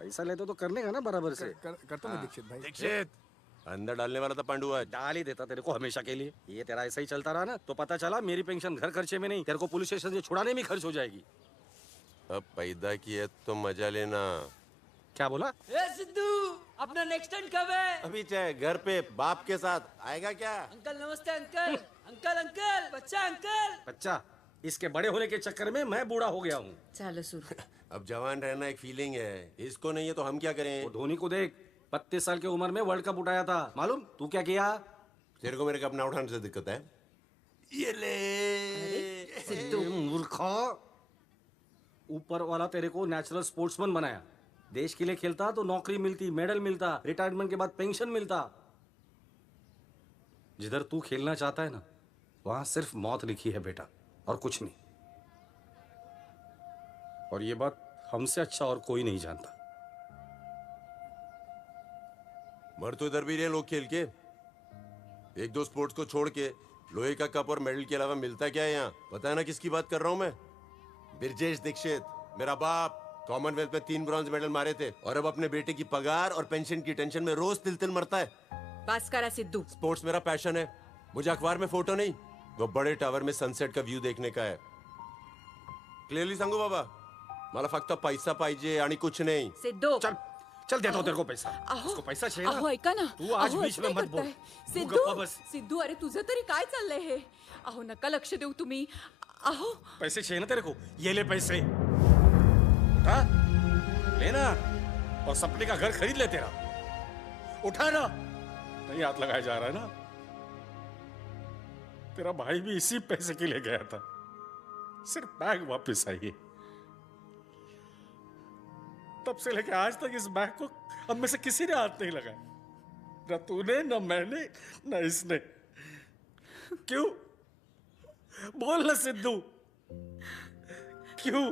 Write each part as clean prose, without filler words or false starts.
पैसा लेते तो करने का ना बराबर से। करता हूँ दीक्षित भाई। दीक्षित, अंदर डालने वाला था पांडु आज। डाल ही देता तेरे को हमेशा के लिए। ये तेरा ऐसा ही चलता रहा ना तो पता चला मेरी पेंशन घर खर्चे में नहीं, तेरे को पुलिस स्टेशन से छुड़ाने में खर्च हो जाएगी। अब पैदा किया तो मजा लेना। क्या बोला? ए सिद्धू, अपना नेक्स्ट टाइम कब है? अभी चाहे घर पे बाप के साथ आएगा क्या? अंकल नमस्ते अंकल। अंकल अंकल, बच्चा अंकल। बच्चा, इसके बड़े होने के चक्कर में मैं बूढ़ा हो गया हूँ। चलो सुर। अब जवान रहना एक फीलिंग है, इसको नहीं है तो हम क्या करें? वो धोनी को देख, 32 साल की उम्र में वर्ल्ड कप उठाया था, मालूम? तू क्या किया? तेरे को मेरे को अपना उठाने से दिक्कत है? ये ले सिद्धू, मूर्खा, ऊपर वाला तेरे को नेचुरल स्पोर्ट्समैन बनाया। देश के लिए खेलता तो नौकरी मिलती, मेडल मिलता, रिटायरमेंट के बाद पेंशन मिलता। जिधर तू खेलना चाहता है ना, वहां सिर्फ मौत लिखी है बेटा, और कुछ नहीं। और ये बात हमसे अच्छा और कोई नहीं जानता। मर तो इधर भी रहे लोग खेल के। एक दो स्पोर्ट्स को छोड़ के लोहे का कप और मेडल के अलावा मिलता क्या है यहाँ? पता है ना किसकी बात कर रहा हूँ मैं? ब्रिजेश दीक्षित, मेरा बाप कॉमनवेल्थ में 3 ब्रॉन्ज मेडल मारे थे और अब अपने बेटे की पगार और पेंशन की टेंशन में रोज तिल तिल मरता है। बस करा सिद्धू। स्पोर्ट्स मेरा पैशन है, मुझे अखबार में फोटो नहीं, वो बड़े टावर में सनसेट का व्यू देखने का है। क्लियरली सांगू बाबा, मला फक्त पैसा पाहिजे आणि कुछ नहीं। सिद्धू, चल चल, देता हूं तेरे को पैसा। अहो, उसको पैसा चाहिए अहो ना? ऐका ना, तू आज अहो, बीच असं में काय मत बोल। करताय? तू सिद्धू, गप्पा बस। सिद्धू, अरे तुझं तरी काय चाललंय हे? अहो नका लक्ष देऊ तुम्ही। अहो पैसे चाहिए ना तेरे को? ये ले पैसे, उठा लेना और सपने का घर खरीद ले तेरा। उठा ना, नहीं हाथ लगाया जा रहा है ना? तेरा भाई भी इसी पैसे के लिए गया था, सिर्फ बैग वापस आई है। तब से लेकर आज तक इस बैग को हम में से किसी ने हाथ नहीं लगाया, न तूने, न मैंने, न इसने। क्यों? बोल ना सिद्धू, क्यों?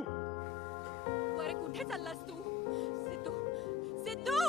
अरे कुठे चाललास तू? सिद्धू, सिद्धू,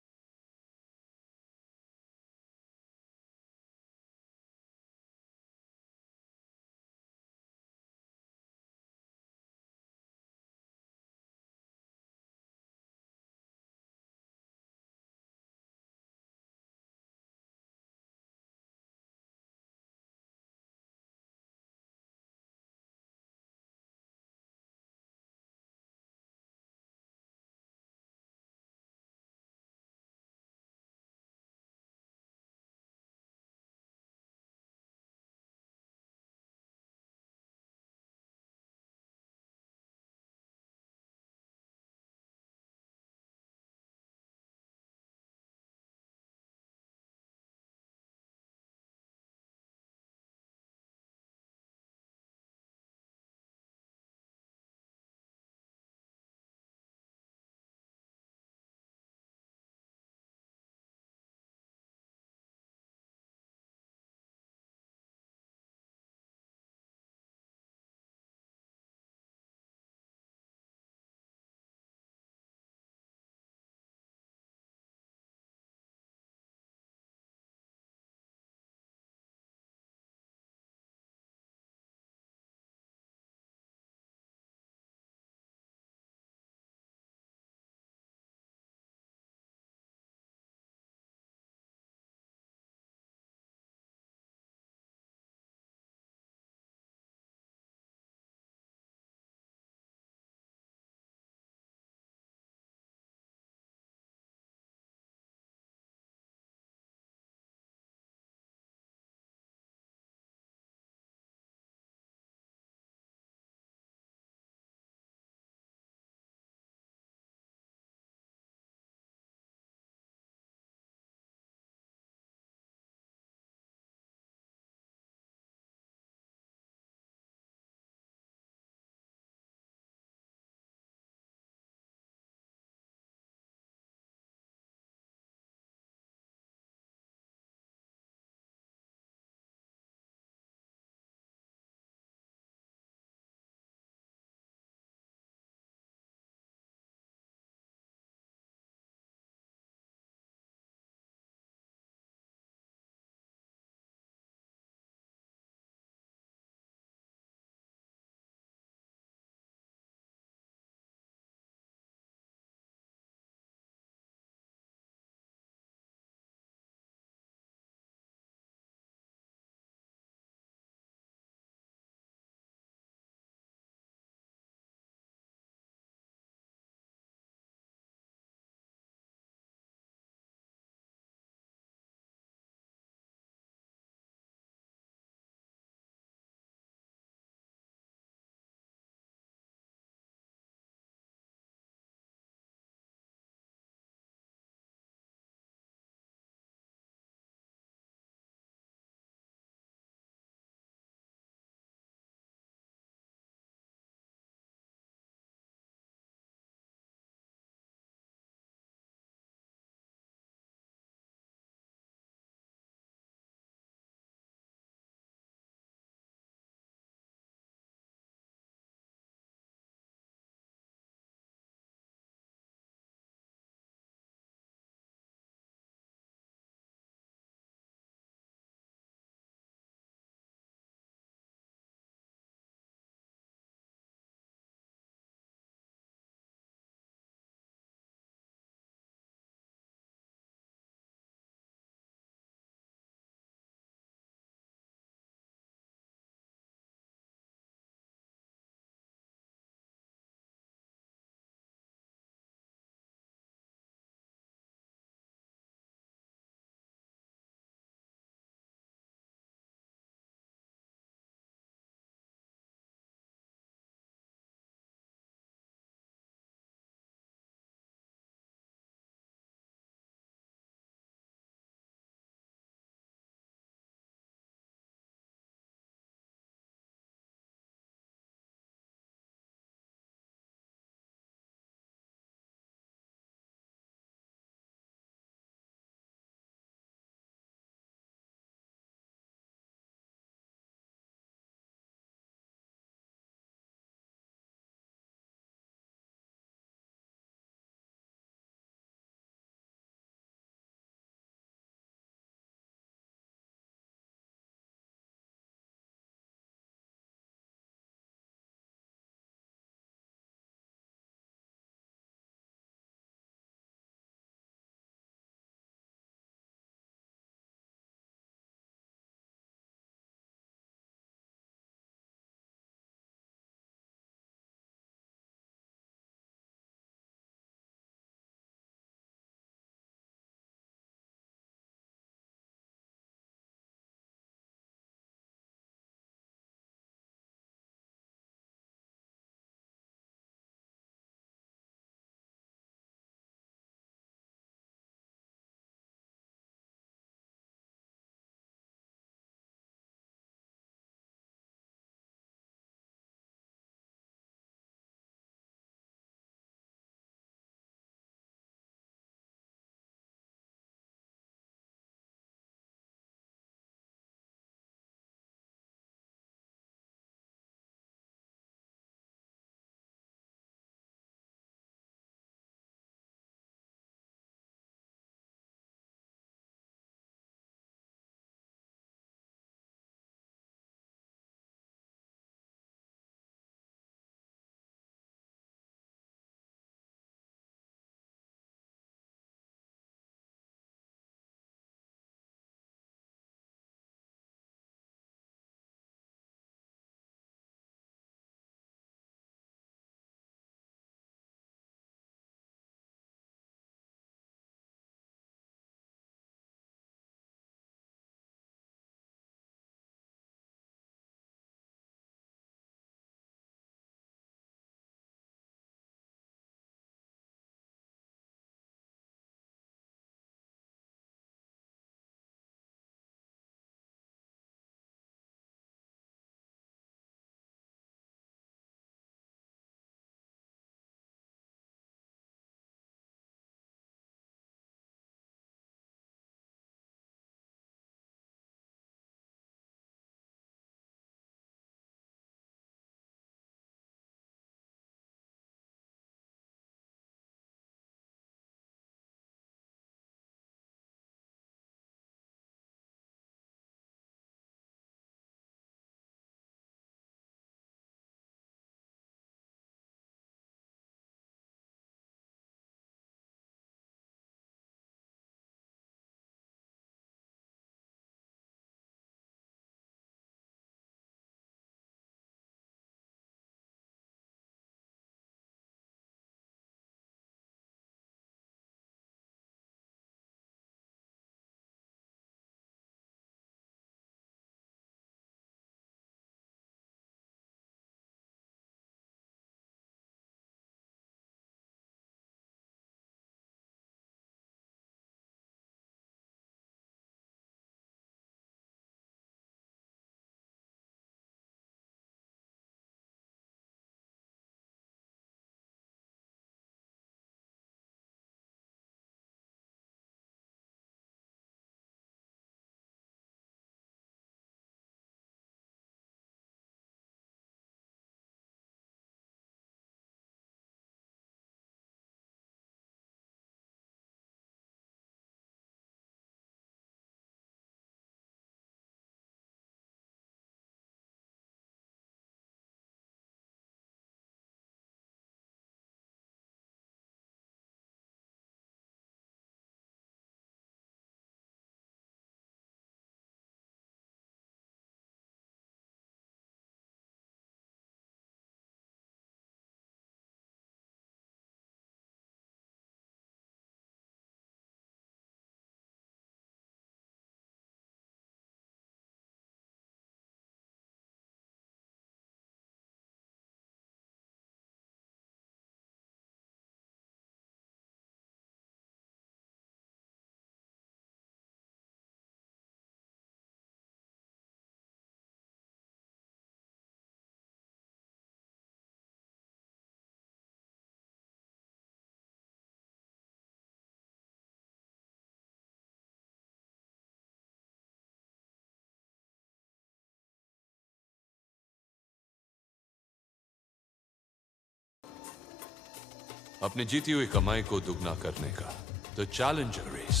अपनी जीती हुई कमाई को दुगना करने का द चैलेंजर रेस,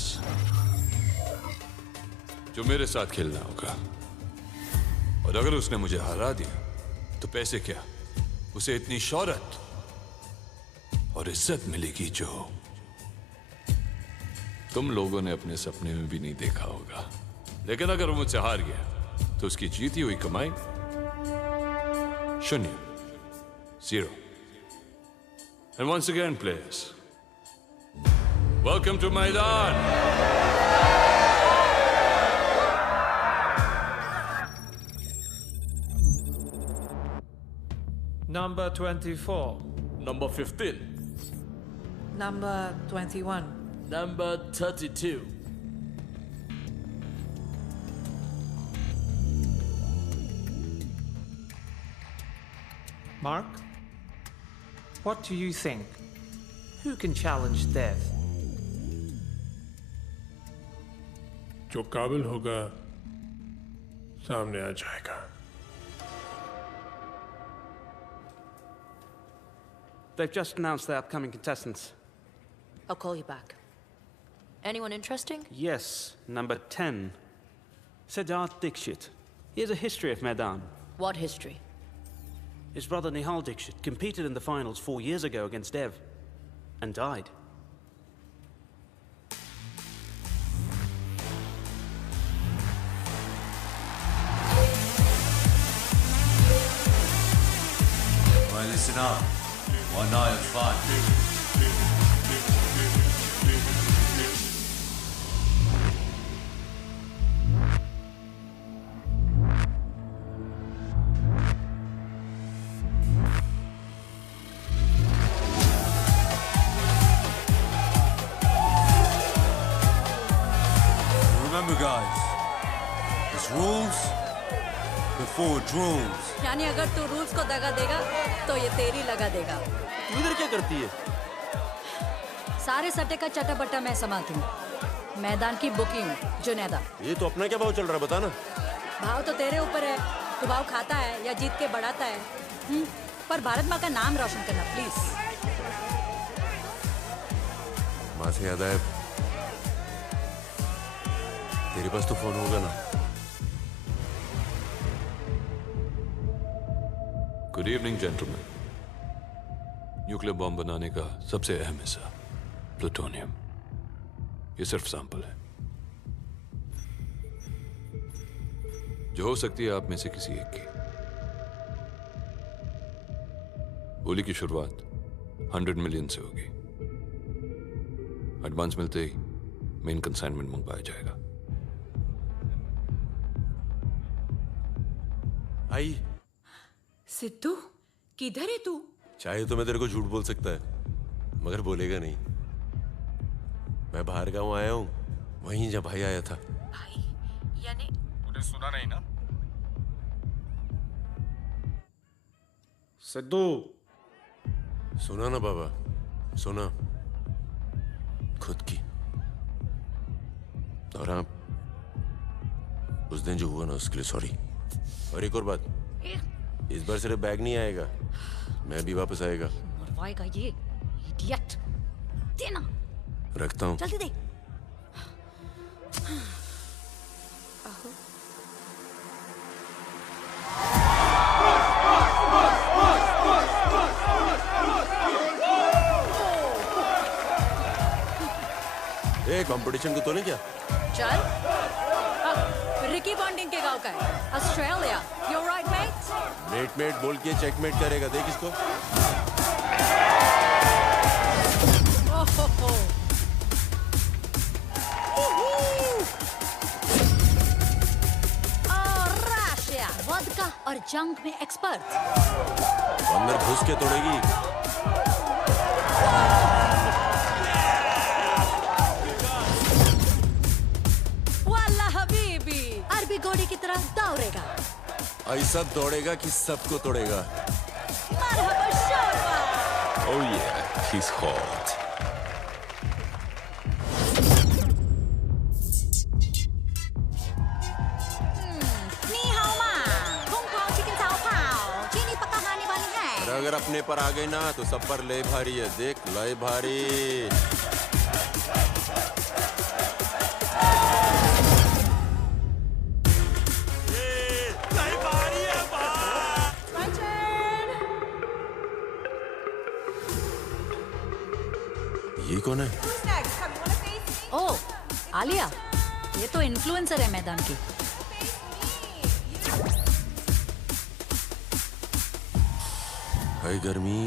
जो मेरे साथ खेलना होगा। और अगर उसने मुझे हरा दिया तो पैसे क्या, उसे इतनी शोहरत और इज्जत मिलेगी जो तुम लोगों ने अपने सपने में भी नहीं देखा होगा। लेकिन अगर वो मुझसे हार गया तो उसकी जीती हुई कमाई 0, 0। And once again, players, welcome to Maidan. Number 24. Number 15. Number 21. Number 32. Mark, what do you think? Who can challenge death? जो काबिल होगा सामने आ जाएगा। They've just announced the upcoming contestants. I'll call you back. Anyone interesting? Yes, number 10. Siddharth Dixit. He has a history of Maidan. What history? His brother Nihal Dixit competed in the finals 4 years ago against Dev and died. Right, listen up. One night of fun. Remember, guys, it's rules before drools. यानी अगर तू rules को दगा देगा तो ये तेरी लगा देगा। तू इधर क्या करती है? सारे सट्टे का चटा बट्टा मैं संभालती हूँ। मैदान की बुकिंग हूँ, जुनैदा। ये तो अपना क्या भाव चल रहा है, बता ना। भाव तो तेरे ऊपर है, तू भाव खाता है या जीत के बढ़ाता है। पर भारत माँ का नाम रोशन करना प्लीज। माँ से याद आया, तेरे पास तो फोन होगा ना। Good evening gentleman. Nuclear bomb बनाने का सबसे अहम हिस्सा प्लूटोनियम, ये सिर्फ सैंपल है जो हो सकती है आप में से किसी एक की। गोली की शुरुआत 100 मिलियन से होगी। एडवांस मिलते ही मेन कंसाइनमेंट मंगवाया जाएगा। आई सिद्धू, किधर है तू? चाहे तो मैं तेरे को झूठ बोल सकता है, मगर बोलेगा नहीं। मैं बाहर गांव आया हूँ, वहीं जब भाई आया था। भाई यानी तूने सुना नहीं ना? सिद्धू, सुना ना बाबा, सुना। खुद की। और हाँ, उस दिन जो हुआ ना उसके लिए सॉरी। और एक और बात, इस बार सिर्फ बैग नहीं आएगा, मैं भी वापस आएगा। मरवाएगा ये इडियट। देना। रखता हूँ। जल्दी दे। ए, कंपटीशन को तोले क्या? चल। रिकी बॉन्डिंग के गांव का है, Australia. You right mate? Mate mate बोल के चेकमेट करेगा, देख इसको। रशिया वोदका और जंग में एक्सपर्ट। अंदर घुस के तोड़ेगी। वाला हबीबी, अरबी घोड़ी की तरह दौड़ेगा। ऐसा दौड़ेगा कि सबको तोड़ेगा। मरहबा शोरबा। Oh yeah, he's hot. नी हाओ मा, kung pao chicken tao pao, चीनी पक्का खाने वाली है। अगर अपने पर आ गई ना तो सब पर ले भारी है। देख ले भारी। ये कौन है? ओ आलिया, ये तो इन्फ्लुएंसर है मैदान की। हाय गर्मी।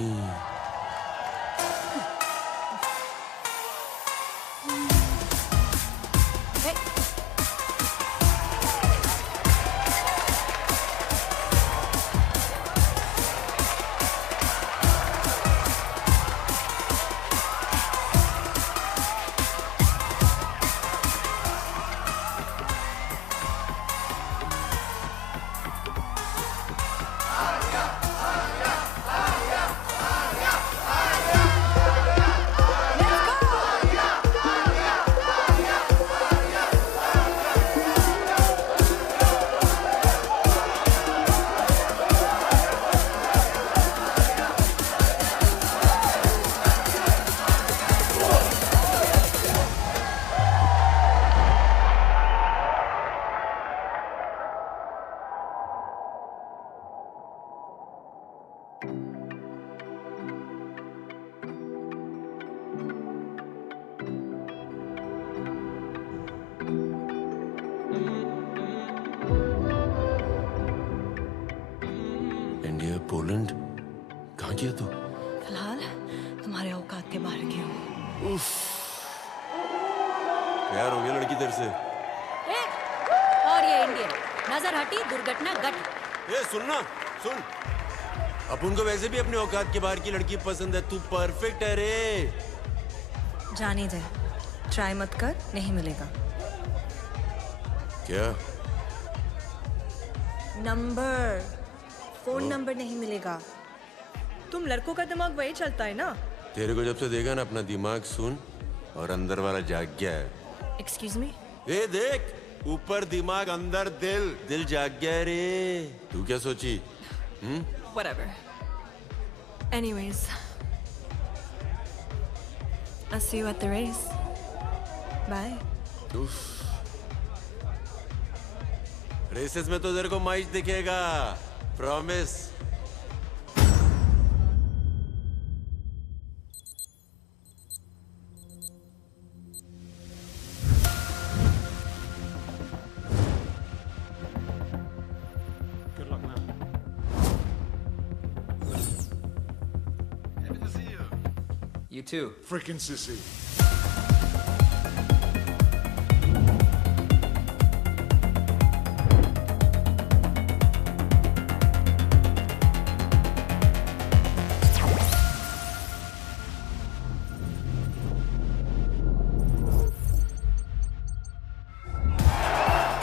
इंडिया पोलैंड कहाँ किया तू? फिलहाल तुम्हारे औकात के बाहर की हूँ। प्यार हो गया लड़की तेरे से? और ये इंडियन नजर हटी दुर्घटना घटी। ए सुनना सुन, अपन को वैसे भी अपने औकात के बाहर की लड़की पसंद है। तू परफेक्ट है रे। जाने दे, ट्राई मत कर, नहीं मिलेगा। क्या? नंबर, फोन नंबर नहीं मिलेगा। तुम लड़कों का दिमाग वही चलता है ना। तेरे को जब से देखा ना अपना दिमाग सुन और अंदर वाला जाग गया है। Excuse me. ए देख, ऊपर दिमाग अंदर दिल, दिल जाग गया रे। तू क्या सोची? Whatever. Anyways, I'll see you at the race. Bye. Races में तो तेरे को मैच दिखेगा, promise. Good luck, man. Happy to see you. You too. Freaking sissy.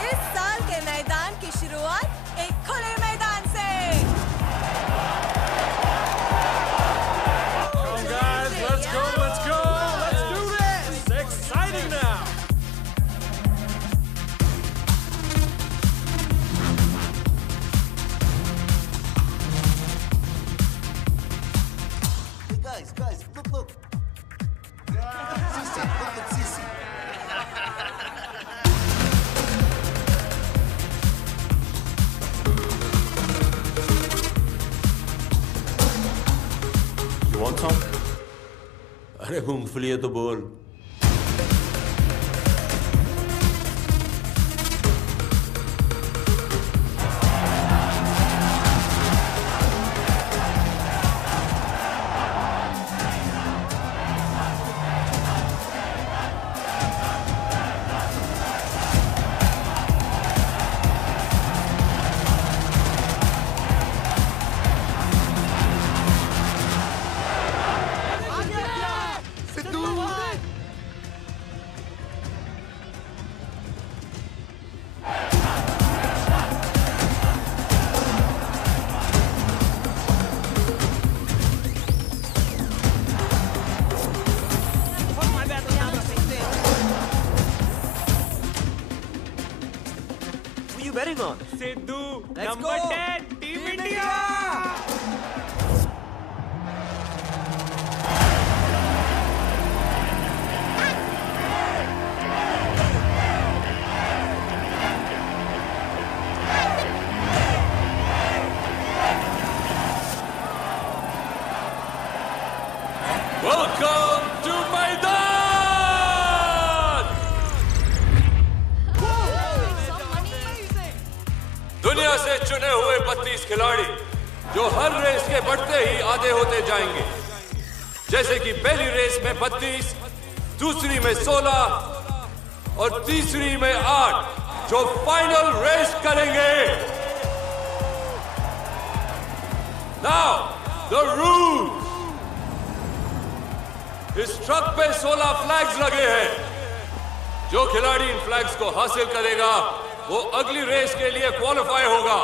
इस साल के मैदान की शुरुआत एक खुले मैदान से। Come on, guys, let's go, let's go, let's do this. It's exciting now. Guys, look. Sissy, look at Sissy. You want some? अरे मूंगफली है तो बोल। Who you betting on? Sidhu, Let's number go. 10, Team India. 32 खिलाड़ी जो हर race के बढ़ते ही आधे होते जाएंगे, जैसे कि पहली रेस में 32, दूसरी में 16 और तीसरी में 8, जो फाइनल रेस करेंगे। Now, the rules. इस ट्रक पे 16 फ्लैग्स लगे हैं। जो खिलाड़ी इन फ्लैग्स को हासिल करेगा वो अगली रेस के लिए क्वालिफाई होगा।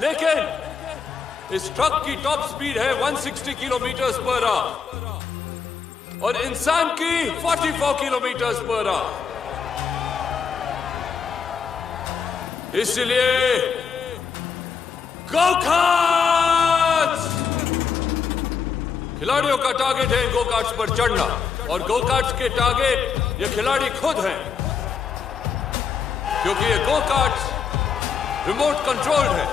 लेकिन इस ट्रक की टॉप स्पीड है 160 किलोमीटर पर आवर और इंसान की 44 किलोमीटर पर आवर। इसलिए गो कार्ट्स! खिलाड़ियों का टारगेट है गो कार्ट्स पर चढ़ना और गो कार्ट्स के टारगेट ये खिलाड़ी खुद हैं, क्योंकि ये गो कार्ट्स रिमोट कंट्रोल्ड है।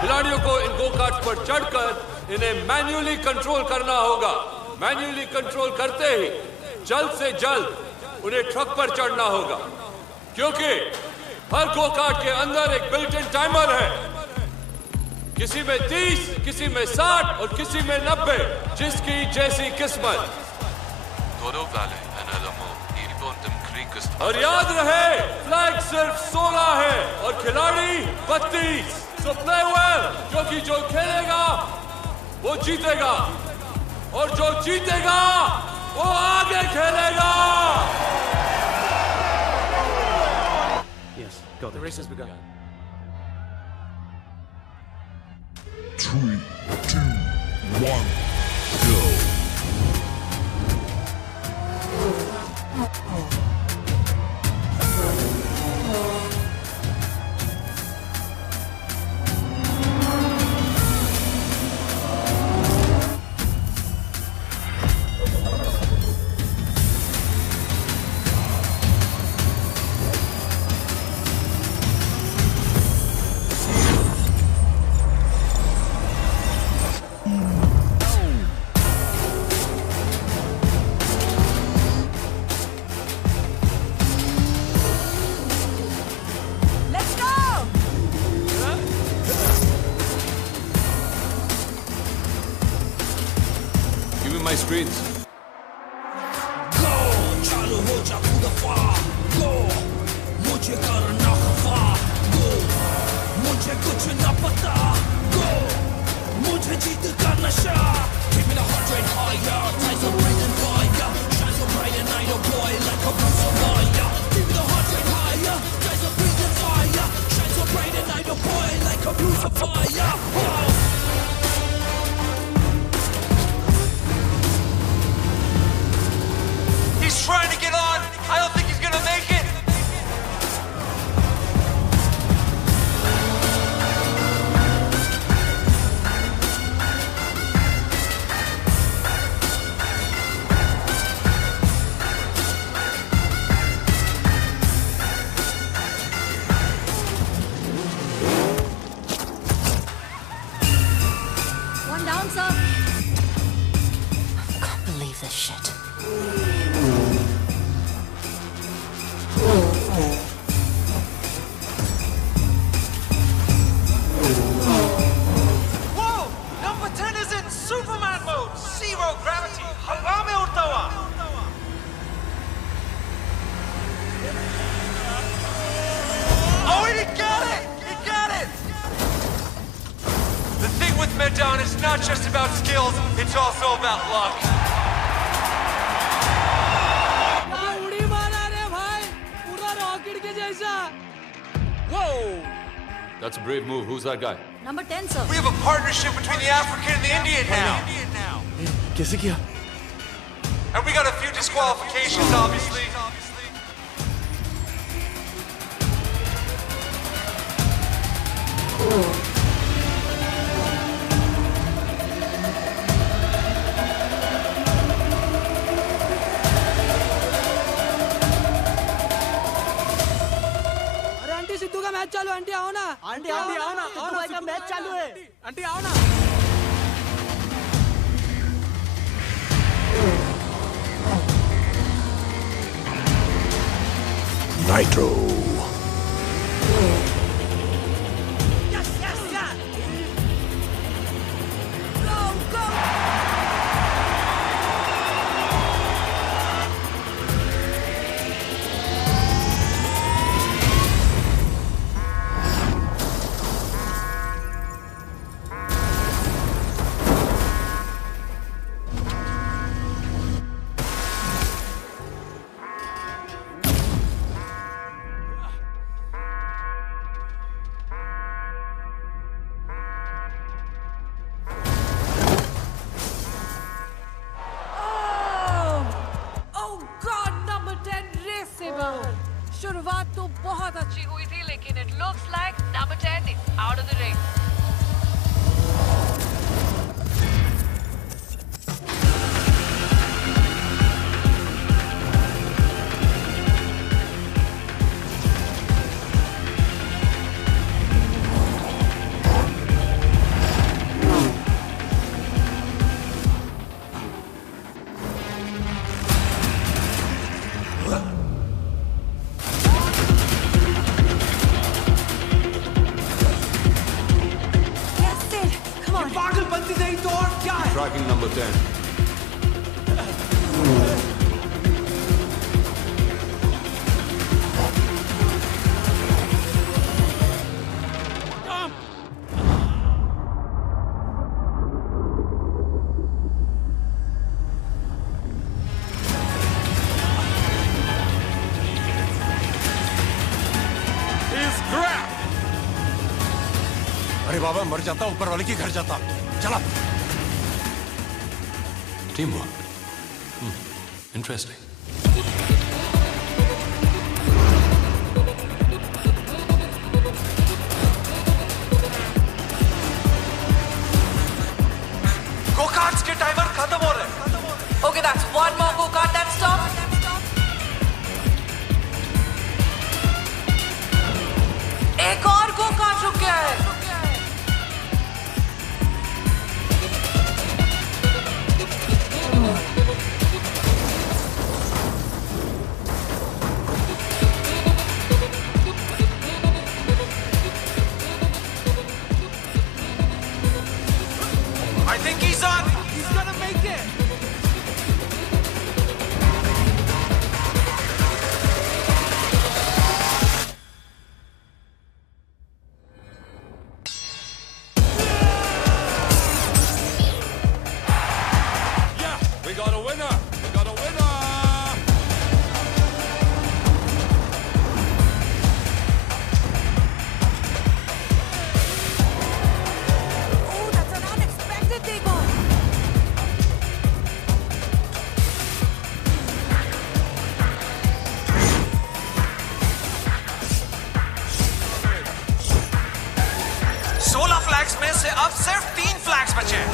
खिलाड़ियों को इन गो कार्ट्स पर चढ़कर इन्हें मैन्युअली कंट्रोल करना होगा। मैन्युअली कंट्रोल करते ही जल्द से जल्द उन्हें ट्रक पर चढ़ना होगा, क्योंकि हर गो कार्ट के अंदर एक बिल्ट इन टाइमर है। किसी में 30, किसी में 60 और किसी में 90, जिसकी जैसी किस्मत। और याद रहे, फ्लैग सिर्फ 16 है और खिलाड़ी 32। सो प्ले वेल, क्योंकि जो खेलेगा वो जीतेगा और जो जीतेगा वो आगे खेलेगा। Yes, got it. The race has begun. 3, 2, 1, go. My screens. Go, चालू हो जा पूरा फार. Go, मुझे करना खफा. Go, मुझे कुछ न पता. Go, मुझे जीत का नशा. Give me the heart rate higher, ties are breathing fire. Shine so bright and I know boy like a blue fire. Give me the heart rate higher, ties are breathing fire. Shine so bright and I know boy like a blue fire. He's trying to get on. I don't think he's gonna make it. One down, sir. I can't believe this shit. Whoa! Number 10 is in Superman mode. Zero gravity. हवा में उड़ता हुआ. Oh, he got it! He got it! The thing with Medon is not just about skills, it's also about luck. उड़ी मारा रे भाई, पूरा rocket के जैसा. Whoa! That's a brave move. Who's that guy? Number 10, sir. We have a partnership between the African and the Indian now. कैसे किया? And we got a few disqualifications, obviously. अरे आंटी सिद्धू का मैच चालू. Aunty आओ ना. Aunty आओ ना. सिद्धू भाई का मैच चालू है. आंटी आओ ना. Nitro. Yes, yes, yes! Go, go! शुरुआत तो बहुत अच्छी हुई थी लेकिन it looks like number 10 is out of the ring. Tracking number 10. अरे बाबा मर जाता ऊपर वाले की घर जाता चला Teamwork. Interesting. Go-karts के टाइमर खत्म हो रहे हैं. Okay, that's one more go-kart that stopped. एक और go-kart रुक गया है. I think he's on. He's gonna make it. Yeah, we got a winner. We got a winner. Oh, that's an unexpected takeoff. सोलह फ्लैग्स में से अब सिर्फ 3 फ्लैग्स बचे हैं.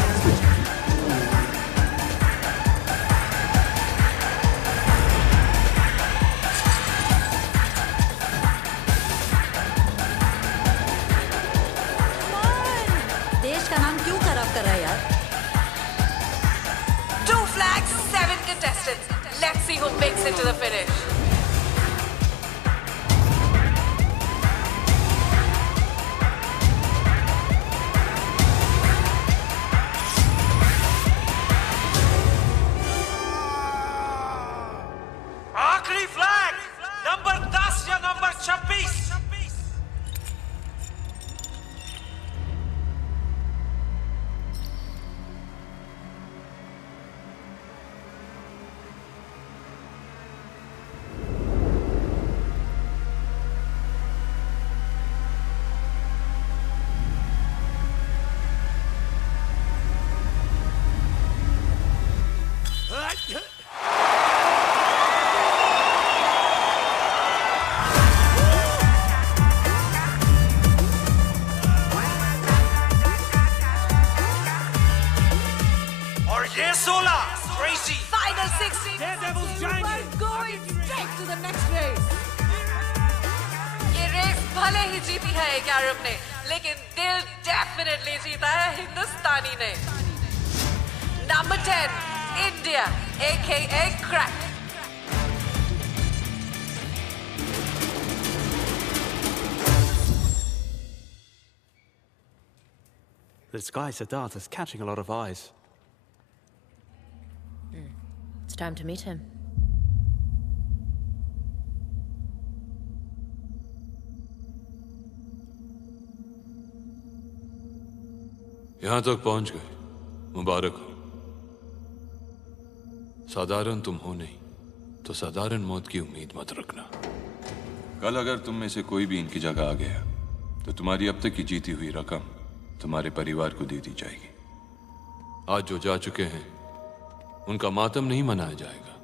देश का नाम क्यों खराब कर रहा है यार? 2 flags, 7 contestants. Let's see who makes it to the finish. आखिरी फ्लैग नंबर 10 या नंबर 26. और ये 16 crazy. Final 16. We're going straight to the next race. ये रेस भले ही जीती है एक अरब ने, लेकिन दिल डेफिनेटली जीता है हिंदुस्तानी ने. Number 10, India, aka Crack. This guy Siddharth is catching a lot of eyes. It's time to meet him. यहां तक पहुंच गए, मुबारक हो। साधारण तुम हो नहीं तो साधारण मौत की उम्मीद मत रखना। कल अगर तुम में से कोई भी इनकी जगह आ गया तो तुम्हारी अब तक की जीती हुई रकम तुम्हारे परिवार को दे दी जाएगी। आज जो जा चुके हैं उनका मातम नहीं मनाया जाएगा,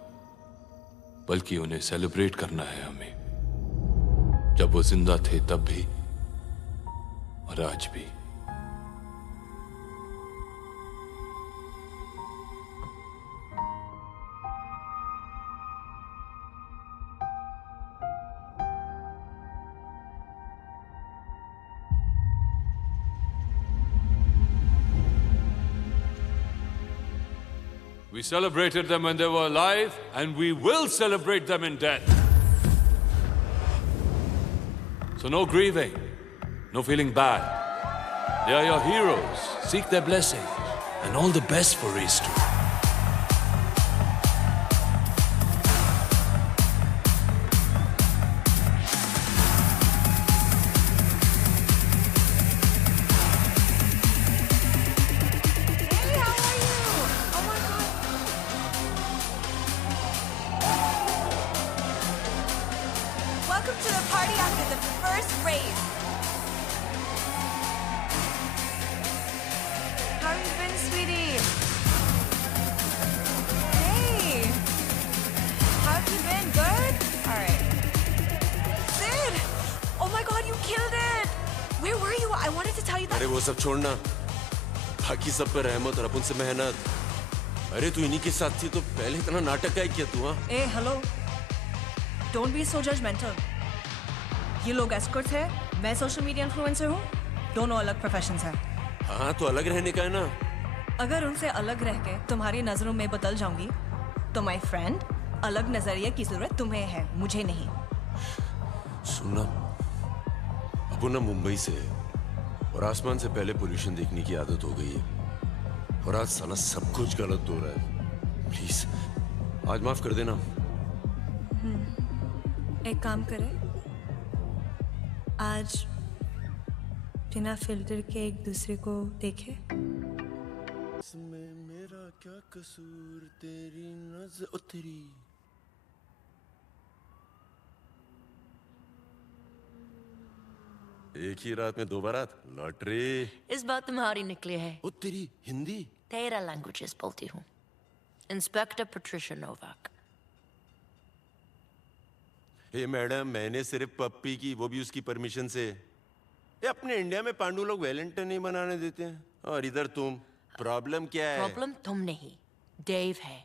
बल्कि उन्हें सेलिब्रेट करना है हमें, जब वो जिंदा थे तब भी और आज भी। We celebrated them when they were alive, and we will celebrate them in death. So no grieving, no feeling bad. They are your heroes. Seek their blessing, and all the best for race 2. Welcome to the party after the first race. How have you been, sweetie? Hey. How have you been? Good? All right. Sid! Oh my God, you killed it! Where were you? I wanted to tell you that. अरे वो सब छोड़ना, बाकी सब पर रहमत और अपन से मेहनत। अरे तू इन्हीं के साथ थी तो पहले इतना नाटक क्या किया तू? हाँ? Hey, hello. Don't be so judgmental. ये लोग एस्कॉर्ट है, मैं सोशल मीडिया इन्फ्लुएंसर हूँ, दोनों अलग प्रोफेशंस हैं। हाँ तो अलग रहने का है ना। अगर उनसे अलग रह के तुम्हारी नजरों में बदल जाऊंगी, तो माय फ्रेंड, अलग नजरिए की जरूरत तुम्हें है, मुझे नहीं। सुनना, अब ना मुंबई से और आसमान से पहले पोल्यूशन देखने की आदत हो गई है, और आज साला सब कुछ गलत हो रहा है। प्लीज आज माफ कर देना। एक काम करे, आज बिना फिल्टर के एक दूसरे को देखे। इसमें मेरा क्या कसूर, तेरी नजर उतरी। एक ही रात में 2 बारात, लॉटरी। इस बार तुम्हारी निकली है। तेरी हिंदी 13 लैंग्वेजेस बोलती हूँ। Inspector Patricia Novak. Hey madam, मैंने सिर्फ पप्पी की, वो भी उसकी परमिशन से। ये अपने इंडिया में पांडु लोग वैलेंटाइन नहीं मनाने देते हैं, और इधर तुम। प्रॉब्लम क्या है? प्रॉब्लम तुम नहीं, डेव है।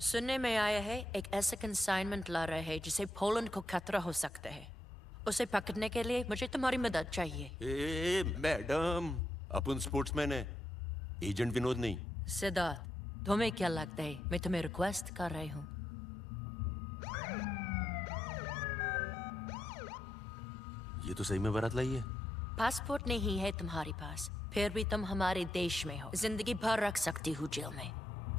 सुनने में आया है एक ऐसा कंसाइनमेंट ला रहे हैं जिसे पोलैंड को खतरा हो सकता है। उसे पकड़ने के लिए मुझे तुम्हारी मदद चाहिए। मैडम, अपन स्पोर्ट्समैन है, एजेंट विनोद नहीं। सिद्धार्थ, तुम्हें क्या लगता है मैं तुम्हें रिक्वेस्ट कर रही हूँ? ये तो सही में बारात लाई है। पासपोर्ट नहीं है तुम्हारे पास, फिर भी तुम हमारे देश में हो। जिंदगी भर रख सकती हूँ जेल में,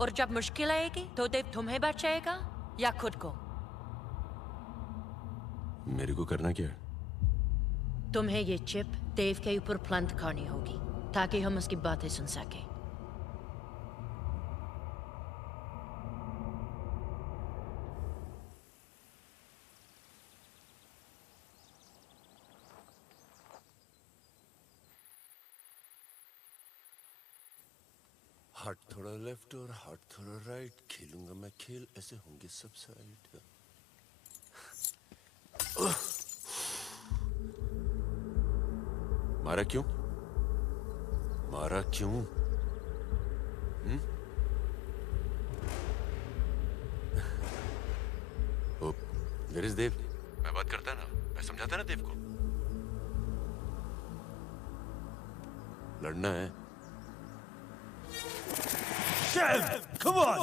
और जब मुश्किल आएगी तो देव तुम्हें बचाएगा या खुद को? मेरे को करना क्या है? तुम्हें ये चिप देव के ऊपर प्लांट करनी होगी ताकि हम उसकी बातें सुन सके। हाथ थोड़ा लेफ्ट और हाथ थोड़ा राइट, खेलूंगा मैं खेल, ऐसे होंगे सब साइड। मारा क्यों? मारा क्यों? ओ, वेयर इज देव? मैं बात करता ना, मैं समझाता ना देव को। लड़ना है। Dev, come on!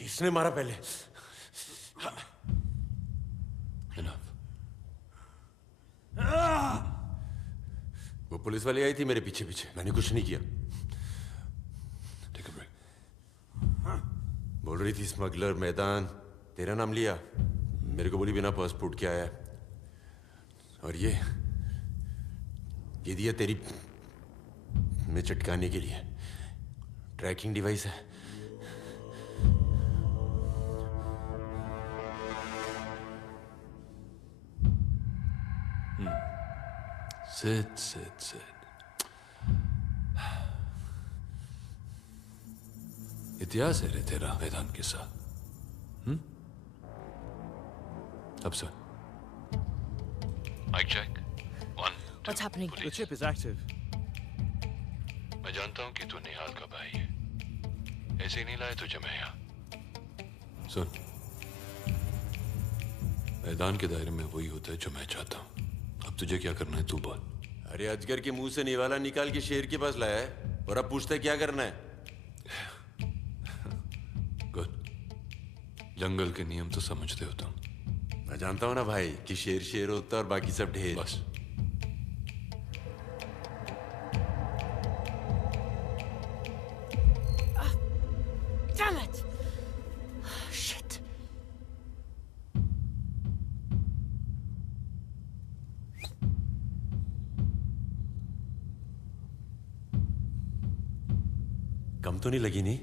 इसने मारा पहले। वो पुलिस वाली आई थी मेरे पीछे पीछे, मैंने कुछ नहीं किया। बोल रही थी स्मगलर मैदान, तेरा नाम लिया, मेरे को बोली बिना पासपोर्ट के आया है, और ये दिया तेरी में चटकाने के लिए, ट्रैकिंग डिवाइस है। Sit. इतिहास है रे तेरा मैदान के साथ। अब सुन। Mic check. 1, 2. What's happening? The chip is active. मैं जानता हूँ कि तू निहाल का भाई है, ऐसे ही नहीं लाए तुझे मैं यहाँ। सुन, मैदान के दायरे में वही होता है जो मैं चाहता हूँ। अब तुझे क्या करना है तू बोल। अरे अजगर के मुंह से निवाला निकाल के शेर के पास लाया है, और अब पूछता है क्या करना है। गुड, जंगल के नियम तो समझते हो तुम। मैं जानता हूँ ना भाई कि शेर शेर होता है और बाकी सब ढेर। बस Damn it! Shit. कम तो नहीं लगी नहीं?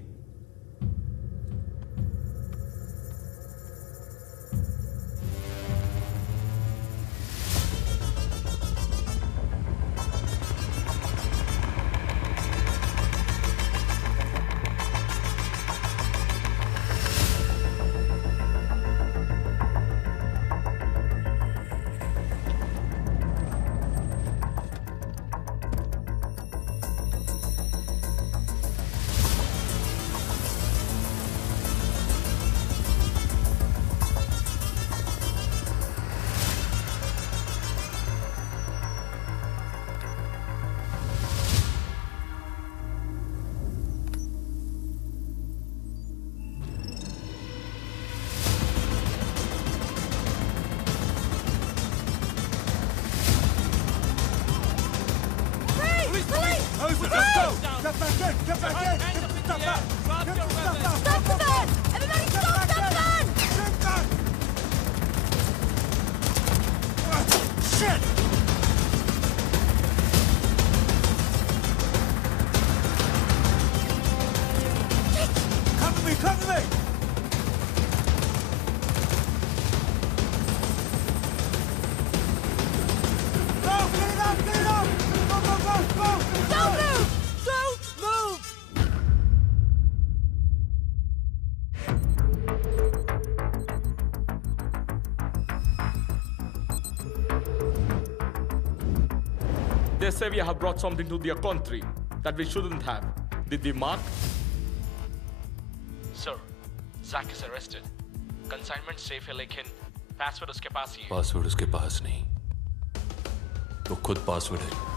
They say we have brought something to their country that we shouldn't have. Did we mark? Sir, Zack is arrested. Consignment safe है लेकिन password उसके पास ही है. पासवर्ड उसके पास नहीं, वो खुद पासवर्ड है।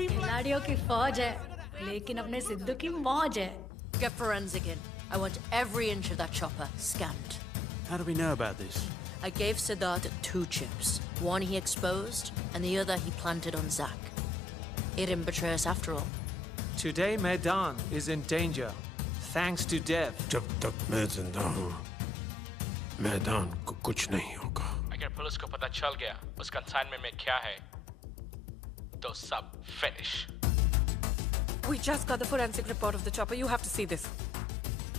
खिलाड़ियों की फौज है, लेकिन अपने सिद्धू की मौज है। Get forensic in. I want every inch of that chopper scanned. How do we know about this? I gave Siddharth 2 chips. One he exposed, and the other he planted on Zack. He didn't betray us after all. Today, Maidan is in danger, thanks to Dev. जब तक मैं जिंदा हूँ, मैदान को कुछ नहीं होगा। अगर पुलिस को पता चल गया उस कंसाइनमेंट में क्या है, तो सब finish. We just got the forensic report of the chopper. You have to see this.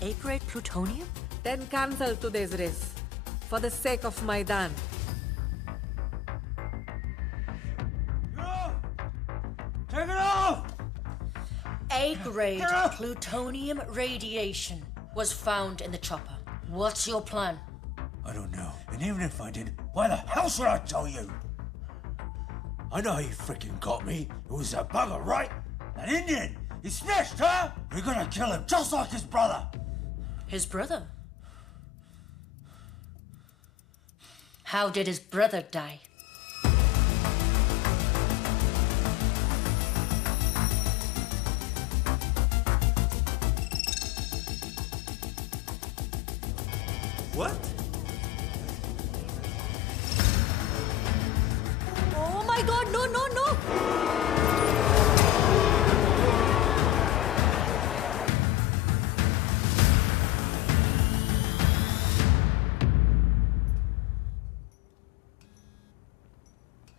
A-grade plutonium? Then cancel today's race for the sake of Maidan. Take it off! A-grade plutonium radiation. was found in the chopper. What's your plan? I don't know. And even if I did, why the hell should I tell you? I know he freaking got me. It was a bugger, right? An Indian. He snitched, huh? We're gonna kill him just like his brother. His brother? How did his brother die? What? Oh my God! No! No! No!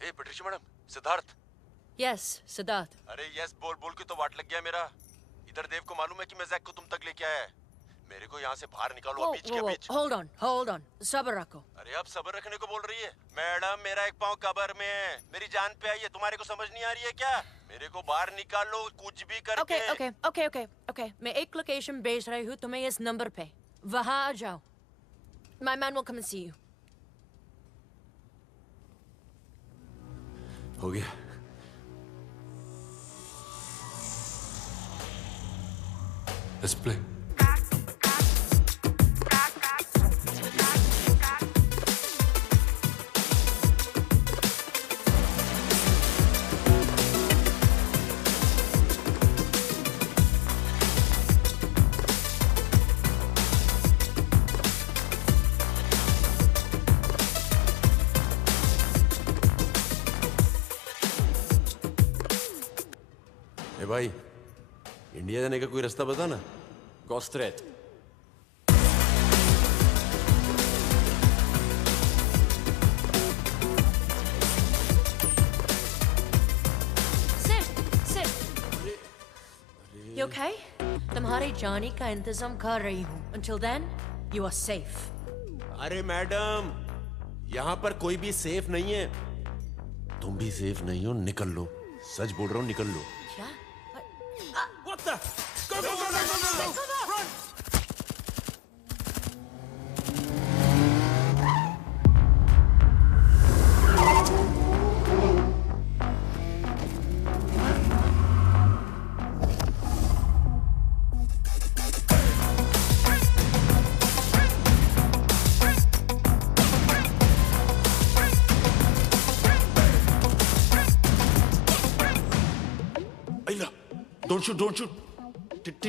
Hey, Patricia madam, Siddharth. Yes, Siddharth. अरे yes बोल बोल के तो वाट लग गया मेरा. इधर देव को मालूम है कि मैं जैक को तुम तक लेके आया है. मेरे को यहाँ से बाहर निकालो बीच के बीच. Hold on. सब्र रखो. अरे अब सब्र रखने को बोल रही है. मैडम मेरा एक पाँव कब्र में है. मेरी जान पे आई है. तुम्हारे को समझ नहीं आ रही है क्या? मेरे को बाहर निकालो कुछ भी करके. Okay. मैं एक लोकेशन भेज रही हूँ तुम्हें इस नंबर पे. वहाँ आ जाओ. My man will come and see you. हो गया. Let's play. ए भाई, इंडिया जाने का कोई रास्ता बता ना. Gå straight. Sit. You okay? तुम्हारे जाने का इंतजाम कर रही हूँ. Until then, you are safe. अरे मैडम, यहाँ पर कोई भी सेफ नहीं है. तुम भी सेफ नहीं हो. निकल लो. सच बोल रहा हूँ, निकल लो. क्या? What the? Go! Run! Ayla, don't shoot.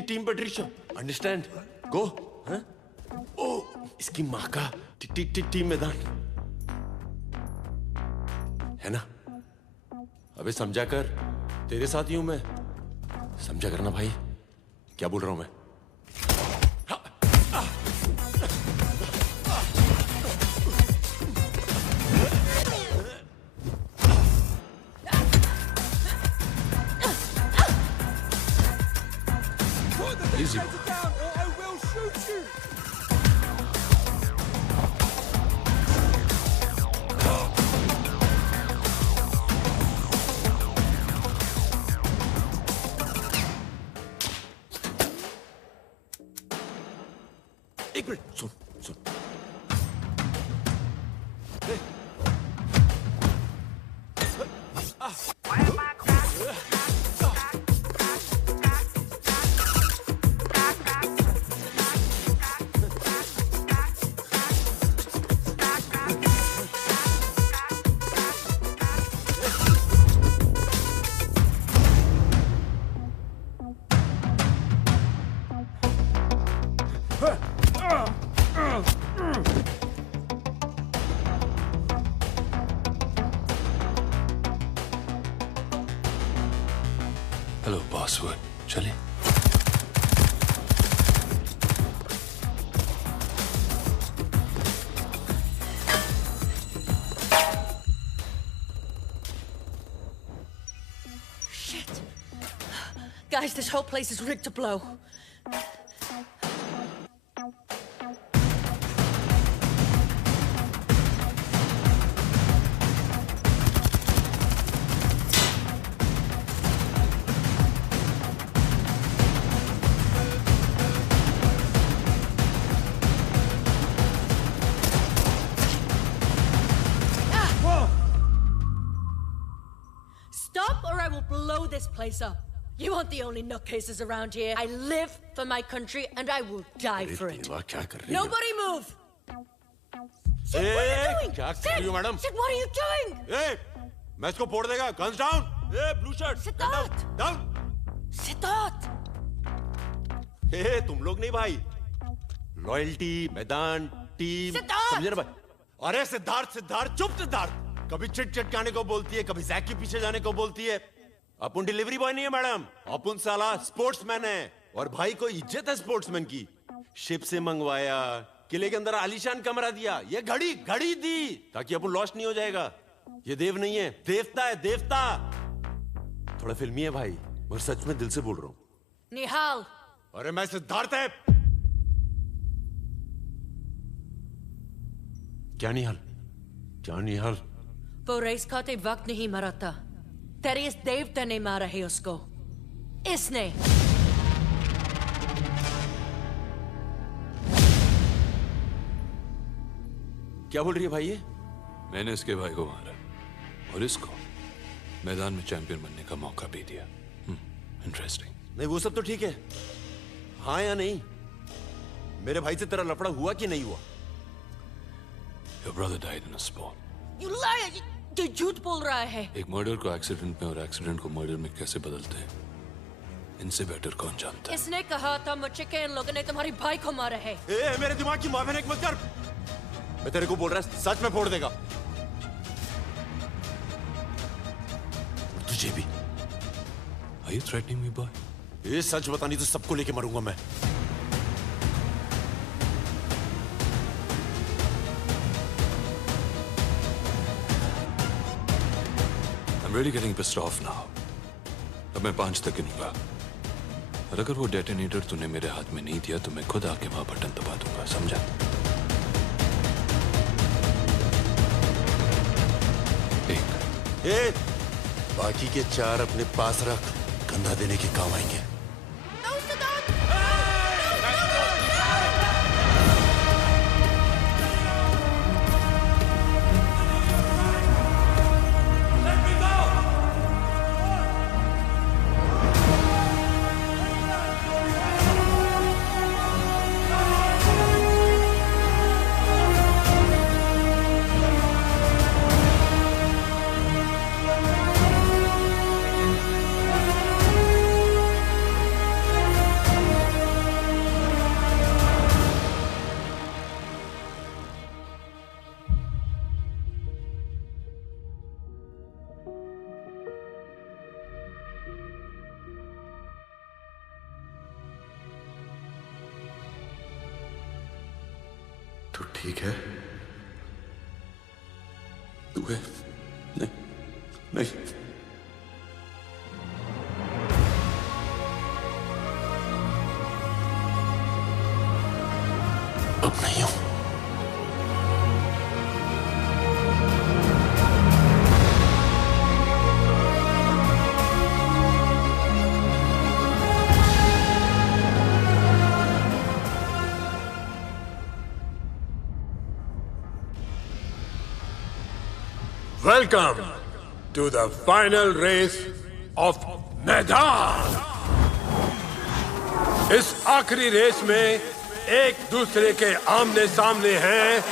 Team Patricia, understand? Go, huh? Oh, इसकी माँ का टीम मैदान है ना? अबे समझा कर. तेरे साथ ही हूं मैं. समझा करना भाई. क्या बोल रहा हूं मैं? Easy. Down or I will shoot you. एक मिनट. सुन. Hello, Bosswood. चले? Shit. Guys, this whole place is rigged to blow. this place up. You aren't the only nutcases around here. I live for my country and I will die for it. क्या कर रही Nobody move! Sid, what are you doing? क्या कर रही हो madam? Sid, what are you doing? मैं इसको फोड़ देगा. Guns down. Blue shirt. Siddharth. Down. Siddharth. तुम लोग नहीं भाई. Loyalty, मैदान, टीम. समझे ना भाई? अरे सिद्धार्थ चुप सिद्धार्थ. कभी चिट चिटकाने को बोलती है, कभी जैक के पीछे जाने को बोलती है. अपन डिलीवरी बॉय नहीं है मैडम. अपन साला स्पोर्ट्समैन है. और भाई को इज्जत है स्पोर्ट्समैन की. शिप से मंगवाया, किले के अंदर आलीशान कमरा दिया, ये घड़ी दी ताकि अपन लॉस्ट नहीं हो जाएगा. ये देव नहीं है, देवता है, देवता. थोड़ा फिल्मी है भाई, मगर सच में दिल से बोल रहा हूं. निहाल. अरे मैं सिद्धार्थ है. क्या निहाल? वो रेस खाते वक्त नहीं मरा था. तेरे इस देवता ने मारा है उसको. इसने. क्या बोल रही है भाई ये? मैंने इसके भाई को मारा और इसको मैदान में चैंपियन बनने का मौका भी दिया. इंटरेस्टिंग. नहीं वो सब तो ठीक है. हाँ या नहीं? मेरे भाई से तेरा लफड़ा हुआ कि नहीं हुआ? Your brother died in a sport. You liar! ये झूठ बोल रहा है. एक मर्डर को एक्सीडेंट में और एक्सीडेंट को मर्डर में कैसे बदलते हैं, इनसे बेटर कौन जानता है? इसने कहा था मुझे कि इन लोगों ने तुम्हारी भाई को मारा है. मेरे दिमाग की मावेनेक मत कर. मैं तेरे को बोल रहा है, सच में फोड़ देगा. तुझे भी. Are you threatening me, boy? ये सच बता, नहीं तो सबको लेके मरूंगा मैं. I'm really getting pissed off now. अब मैं 5 तक गिनूंगा. और अगर वो डेटोनेटर तूने मेरे हाथ में नहीं दिया तो मैं खुद आके वहां बटन दबा दूंगा. समझा? बाकी के 4 अपने पास रख. कंधा देने के काम आएंगे. तू ठीक है? तू है? नहीं. अब नहीं हूं. Welcome to the final race of मैदान. इस आखिरी रेस में एक दूसरे के आमने सामने हैं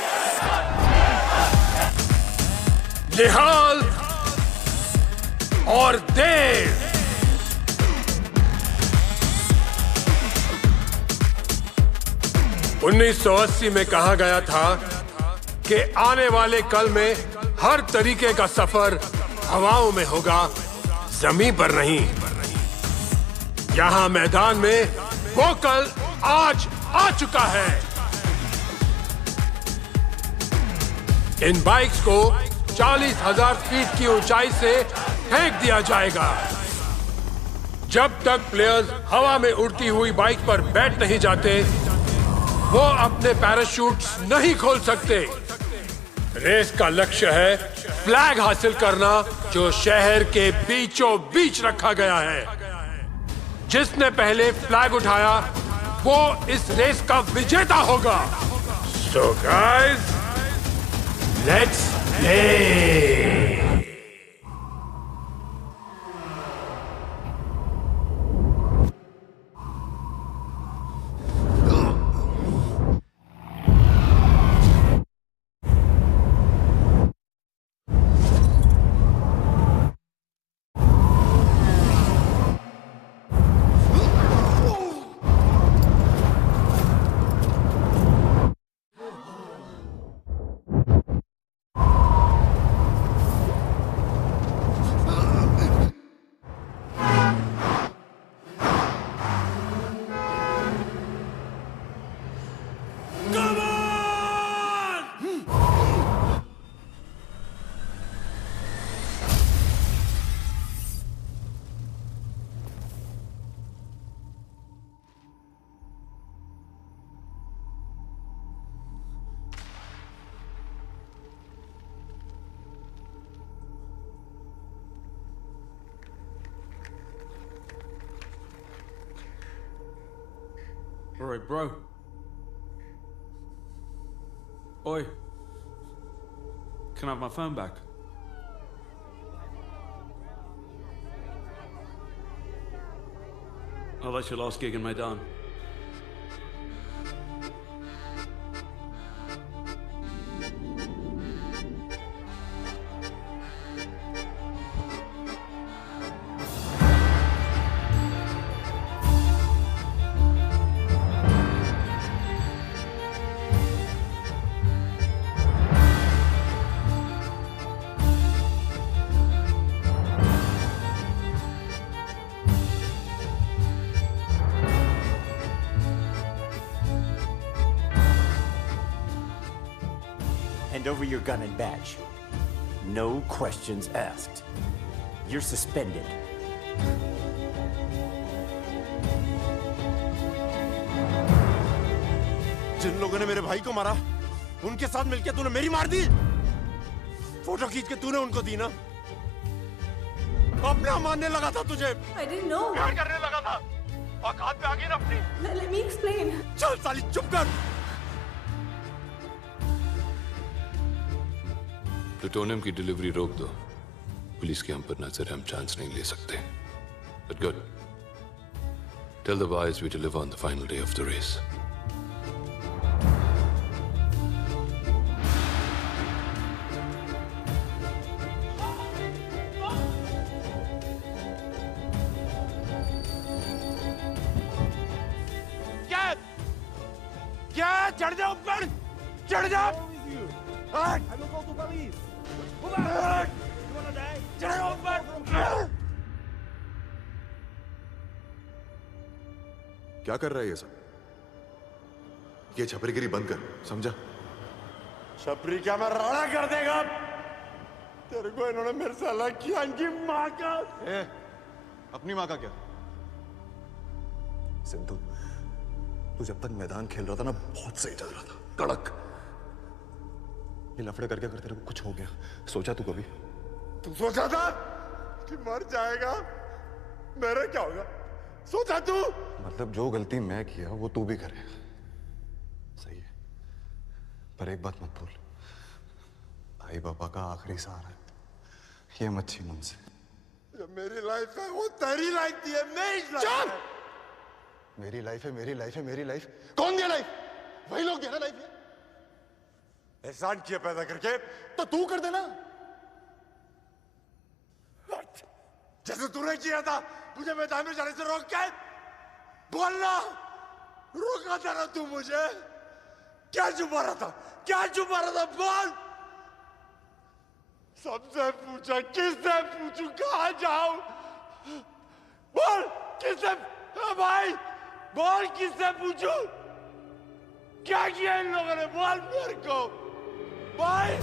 निहाल और देव. (1980) में कहा गया था कि आने वाले कल में हर तरीके का सफर हवाओं में होगा, जमीन पर नहीं. यहां मैदान में वो कल आज आ चुका है. इन बाइक्स को 40,000 फीट की ऊंचाई से फेंक दिया जाएगा. जब तक प्लेयर्स हवा में उड़ती हुई बाइक पर बैठ नहीं जाते, वो अपने पैराशूट्स नहीं खोल सकते. रेस का लक्ष्य है फ्लैग हासिल करना, जो शहर के बीचों बीच रखा गया है. जिसने पहले फ्लैग उठाया वो इस रेस का विजेता होगा. So guys, let's play. All right, bro. Oi. Can I have my phone back? Oh, that's your last gig in Maidan. Hand over your gun and badge. No questions asked. You're suspended. जिन लोगों ने मेरे भाई को मारा, उनके साथ मिलकर तूने मेरी मार दी। फोटो खींच के तूने उनको दी ना। अपना मानने लगा था तुझे। I didn't know. प्यार करने लगा था। औकात पे आ गई ना अपनी। Let me explain. चल साली चुप कर। प्लूटोनियम की डिलीवरी रोक दो। पुलिस के हम पर नजर हम चांस नहीं ले सकते। But good. Tell the boys we deliver on the final day of the race. क्या? चढ़ जाओ ऊपर। चढ़ जाओ। क्या कर रहा है ये सब? ये छपरीगिरी बंद कर, समझा? छपरी क्या मैं राड़ा कर देगा? तेरे को इन्होंने मेरे से अलग किया, इनकी माँ का। अपनी माँ का क्या? सिंधु, तू जब तक मैदान खेल रहा था ना, बहुत सही चल रहा था, कड़क। ये लफड़े करके अगर तेरे को कुछ हो गया, सोचा तू कभी? तू सोचा था कि मर जाएगा? मेरा क्या होगा? सोचा तू? मतलब जो गलती मैं किया वो तू भी करेगा, सही है। पर एक बात मत भूल, भाई बाबा का आखिरी सहारा है, ये मत छीन उनसे। ये मेरी लाइफ है, वो तेरी लाइफ थी, मेरी लाइफ है। मेरी लाइफ है, मेरी लाइफ है, मेरी लाइफ। कौन दिया लाइफ? वही लोग दिया ना लाइफ। एहसान किया पैदा करके तो तू कर देना, जैसे तूने किया था मुझे मैदान में जाने से रोक के। बोलना, रोका था ना तू मुझे? क्या छुपा रहा था? क्या छुपा रहा था? बोल। सबसे पूछा, किससे पूछूं, कहां जाऊं? बोल किससे? भाई बोल, किससे पूछूं? क्या किया इन लोगों ने? बोल मेरे को भाई।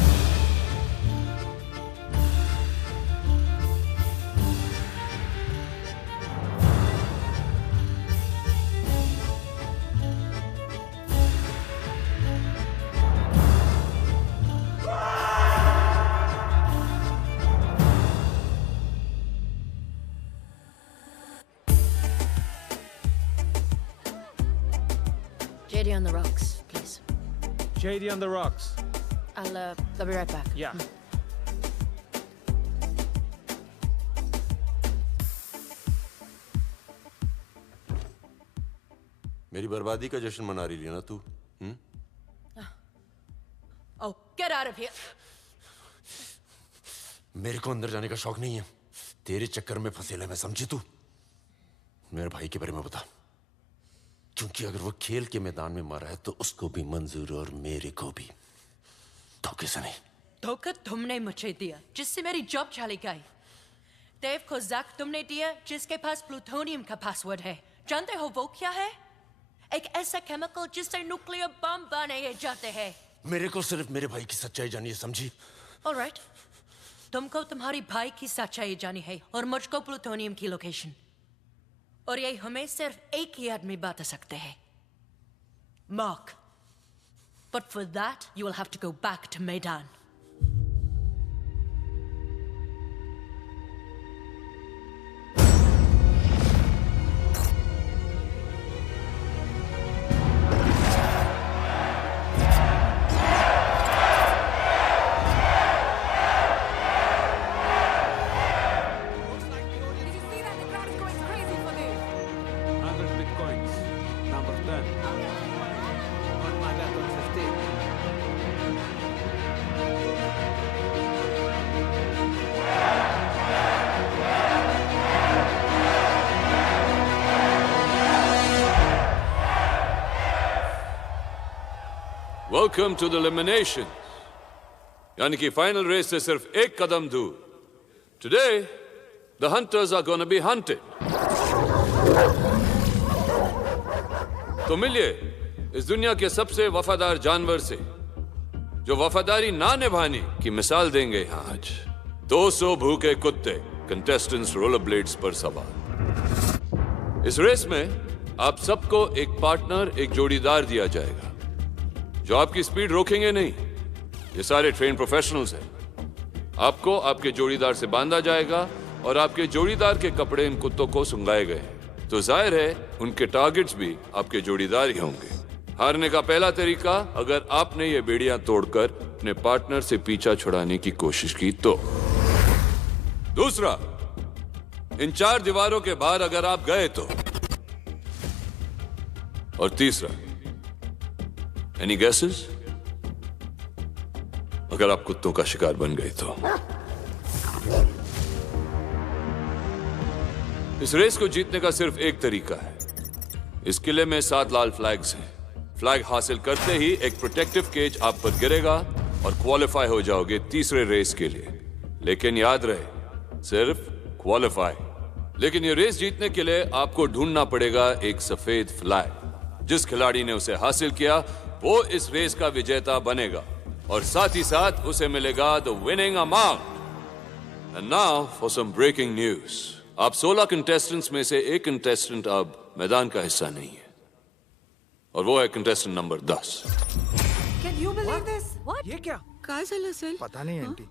JD on the rocks, please. JD on the rocks. I'll be right back. Yeah. मेरी बर्बादी का जश्न मना रही है ना तू? Oh, get out of here. मेरे को अंदर जाने का शौक नहीं है। तेरे चक्कर में फंसेला मैं, समझी तू? मेरे भाई के बारे में बता, क्योंकि अगर वो खेल के मैदान में मारा है तो उसको भी मंजूर और मेरे को भी। धोखे से नहीं। धोखा तुमने मुझे दिया, जिससे मेरी जॉब चली गई। देव को जैक तुमने दिया, जिसके पास प्लूटोनियम का पासवर्ड है। जानते हो वो क्या है? एक ऐसा केमिकल जिससे न्यूक्लियर बम बनाए जाते हैं। मेरे को सिर्फ मेरे भाई की सच्चाई जानी है, समझी? ऑलराइट, तुमको तुम्हारी भाई की सच्चाई जानी है और मुझको प्लूटोनियम की लोकेशन। और ये हमें सिर्फ एक ही आदमी बता सकते हैं, mark. But for that, you will have to go back to Maidan. Welcome to the elimination, यानी कि फाइनल रेस से सिर्फ एक कदम दूर। Today the hunters are gonna be hunted. तो मिलिए इस दुनिया के सबसे वफादार जानवर से, जो वफादारी ना निभाने की मिसाल देंगे यहां आज। 200 भूखे कुत्ते, कंटेस्टेंट्स रोलर ब्लेड्स पर सवार। इस रेस में आप सबको एक पार्टनर, एक जोड़ीदार दिया जाएगा जो आपकी स्पीड रोकेंगे नहीं। ये सारे ट्रेन प्रोफेशनल्स हैं। आपको आपके जोड़ीदार से बांधा जाएगा और आपके जोड़ीदार के कपड़े इन कुत्तों को सुंघाए गए हैं। तो जाहिर है उनके टारगेट्स भी आपके जोड़ीदार ही होंगे। हारने का पहला तरीका, अगर आपने ये बेड़ियां तोड़कर अपने पार्टनर से पीछा छुड़ाने की कोशिश की तो। दूसरा, इन 4 दीवारों के बाहर अगर आप गए तो। और तीसरा, एनी गेसेस? अगर आप कुत्तों का शिकार बन गए तो। इस रेस को जीतने का सिर्फ एक तरीका है। इस किले में 7 लाल फ्लैग्स हैं। फ्लैग हासिल करते ही एक प्रोटेक्टिव केज आप पर गिरेगा और क्वालिफाई हो जाओगे तीसरे रेस के लिए। लेकिन याद रहे, सिर्फ क्वालिफाई। लेकिन ये रेस जीतने के लिए आपको ढूंढना पड़ेगा एक सफेद फ्लैग। जिस खिलाड़ी ने उसे हासिल किया वो इस रेस का विजेता बनेगा और साथ ही साथ उसे मिलेगा the winning amount. And now for some breaking news. आप 16 कंटेस्टेंट्स में से एक कंटेस्टेंट अब मैदान का हिस्सा नहीं है और वो है contestant number 10। Can you believe this? What? ये क्या? काय झालं असेल? पता नहीं आंटी।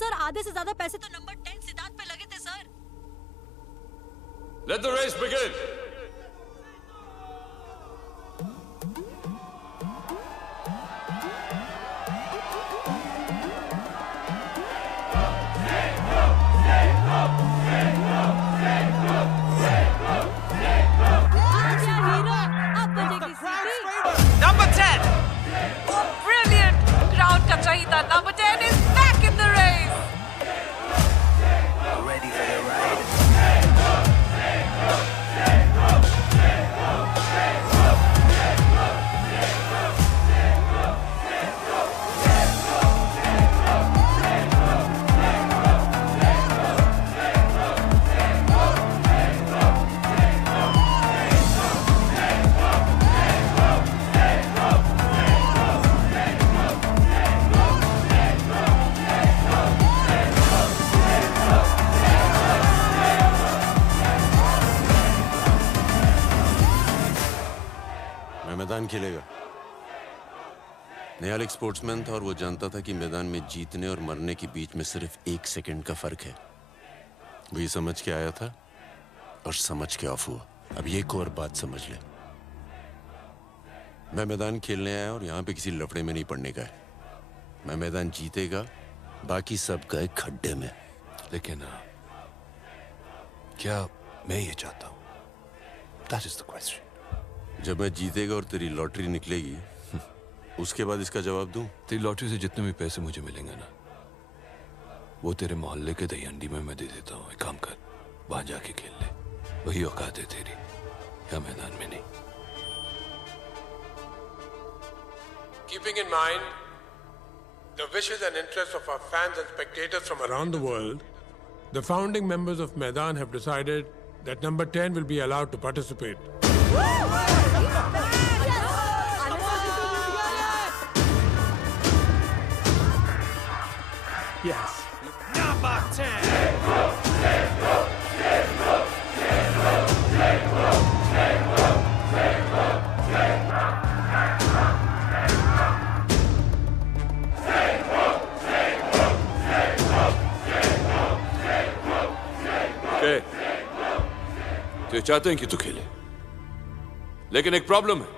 सर आधे से ज्यादा पैसे तो नंबर 10 सिद्धार्थ पे लगे थे sir. Let the race begin. Number 10. Brilliant. Crowd का चहीता number 10 is back in the race. Ready for the ride? मैदान खेलेगा। निहाल एक स्पोर्ट्समैन था और वो जानता था कि मैदान में जीतने और मरने के बीच में सिर्फ 1 सेकंड का फर्क है। वो ये समझ के आया था और समझ के ऑफ हुआ। अब ये एक और बात समझ ले, मैं मैदान खेलने आया और यहाँ पे किसी लफड़े में नहीं पड़ने का है। मैं मैदान जीतेगा, बाकी सब गए खड्डे में। लेकिन क्या मैं ये चाहता हूँ? That is the question. जब मैं जीतेगा और तेरी लॉटरी निकलेगी, उसके बाद इसका जवाब दूं? तेरी लॉटरी से जितने भी पैसे मुझे मिलेंगे ना, वो तेरे मोहल्ले के दही अंडी में मैं दे देता हूँ। एक काम कर, वहां जाके खेल ले। वही औकात है तेरी, या मैदान में नहीं। Keeping in mind the wishes and interests of our fans and spectators from around the world, the founding members of Maidan have decided that number 10 will be allowed to participate. Yes. Number 10. Okay. तो ये चाहते हैं कि तू खेले, लेकिन एक problem है।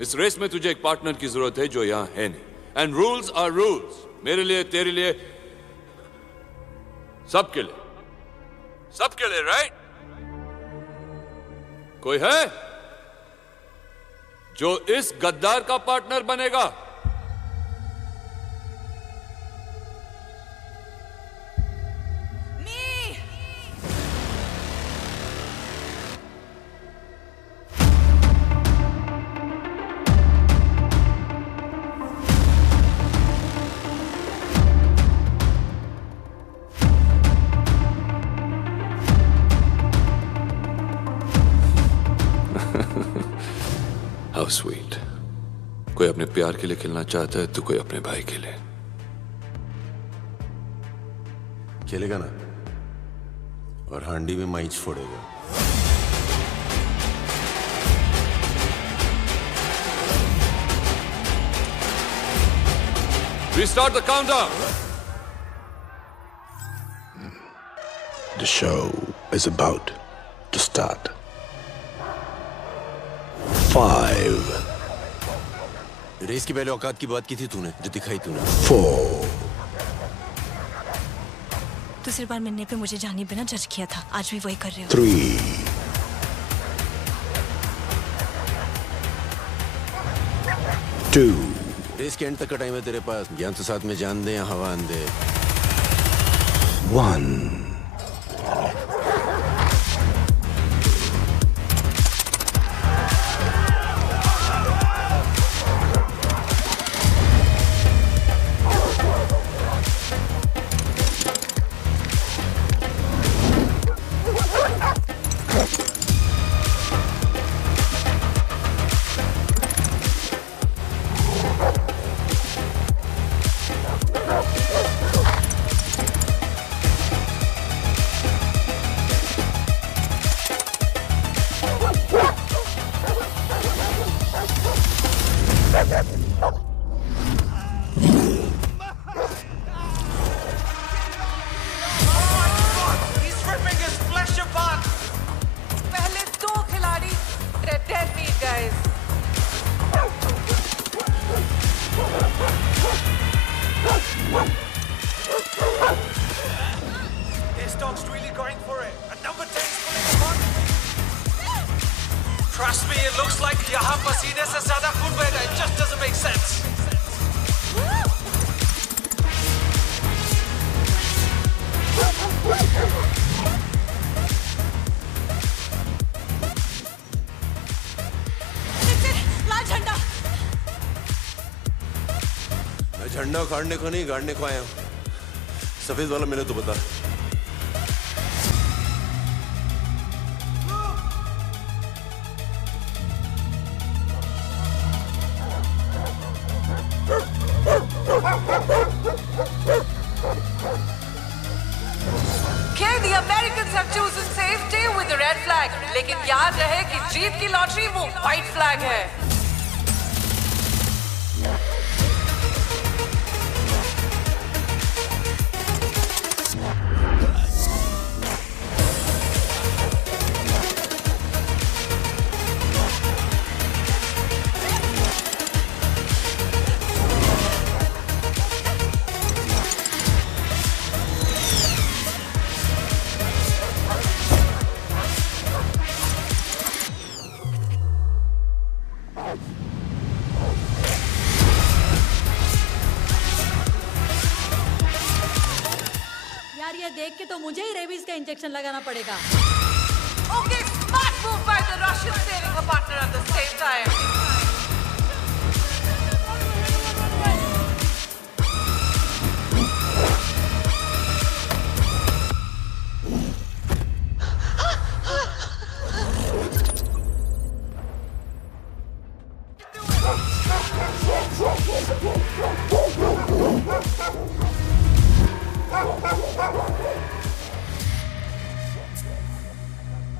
इस रेस में तुझे एक पार्टनर की जरूरत है जो यहां है नहीं। And rules are rules. मेरे लिए, तेरे लिए, सबके लिए, सबके लिए, राइट? कोई है जो इस गद्दार का पार्टनर बनेगा? How sweet. कोई अपने प्यार के लिए खेलना चाहता है तो कोई अपने भाई के लिए। खेलेगा ना, और हांडी में माइच फोड़ेगा। Restart the countdown. The show is about to start. 5, race की पहले औकात की बात की थी तूने, जो दिखाई तूने। 4, दूसरी बार मिलने पे मुझे जाने बिना जज किया था, आज भी वही कर रहे हो। 3, 2, रेस के एंड तक का टाइम है तेरे पास। ज्ञान तो साथ में जान दे या हवा आंदे। 1. He's ripping his flesh apart. पहले दो खिलाड़ी dead meat guys. This dog's really going for it. And number 10 is pulling apart. Trust me, it looks like यहाँ पसीने से ज़्यादा खून बह रहा है. It just doesn't make sense. लाल झंडा। मैं झंडा उखाड़ने को नहीं, गाड़ने को आया हूँ। सफेद वाला मिले तो बता। Okay, the Americans have chosen safety with the red flag. लेकिन याद रहे कि जीत की लॉटरी वो व्हाइट फ्लैग है। यार ये देख के तो मुझे ही रेबीज का इंजेक्शन लगाना पड़ेगा। Okay, smart move by the Russian saving her partner at the same time.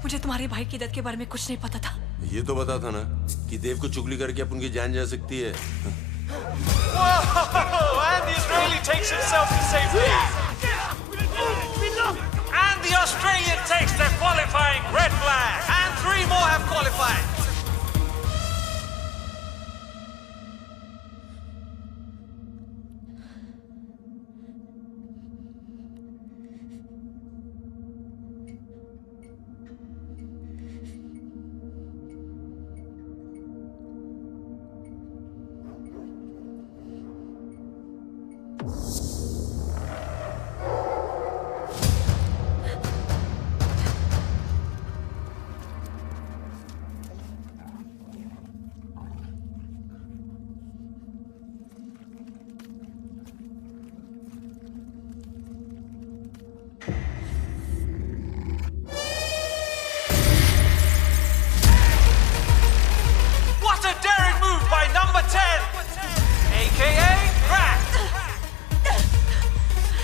मुझे तुम्हारे भाई की डेथ के बारे में कुछ नहीं पता था। ये तो बता था ना कि देव को चुगली करके अपन की जान जा सकती है। Whoa! And the Israeli takes himself to safety. And the Australian takes their qualifying red flag. And 3 more have qualified.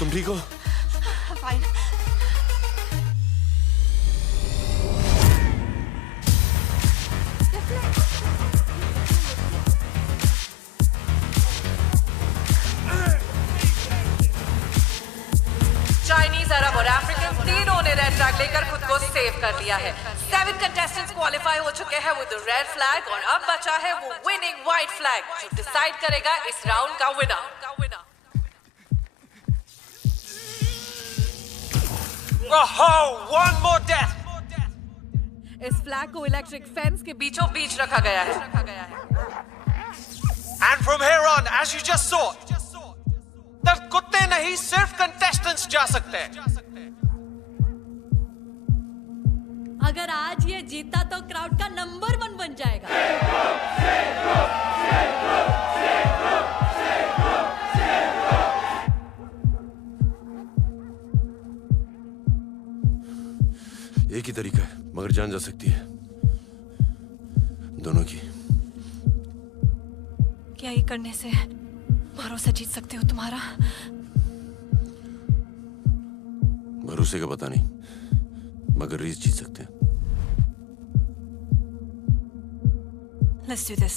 तुम ठीक हो? Fine. चाइनीज, अरब और अफ्रीकन तीनों ने रेड फ्लैग लेकर खुद को सेव कर लिया है। 7 कंटेस्टेंट्स क्वालिफाई हो चुके हैं विद द रेड फ्लैग और अब बचा है वो विनिंग व्हाइट फ्लैग जो डिसाइड करेगा इस राउंड का विनर। One more death. इस फ्लैग को इलेक्ट्रिक फेंस के बीचों बीच रखा गया है। And from here on, as you just saw, दर्द कुत्ते नहीं सिर्फ कंटेस्टेंट्स जा सकते हैं। अगर आज ये जीता तो क्राउड का नंबर 1 बन जाएगा। एक ही तरीका है, मगर जान जा सकती है दोनों की। क्या ये करने से भरोसा जीत सकते हो तुम्हारा? भरोसे का पता नहीं, मगर रेस जीत सकते हैं। Let's do this.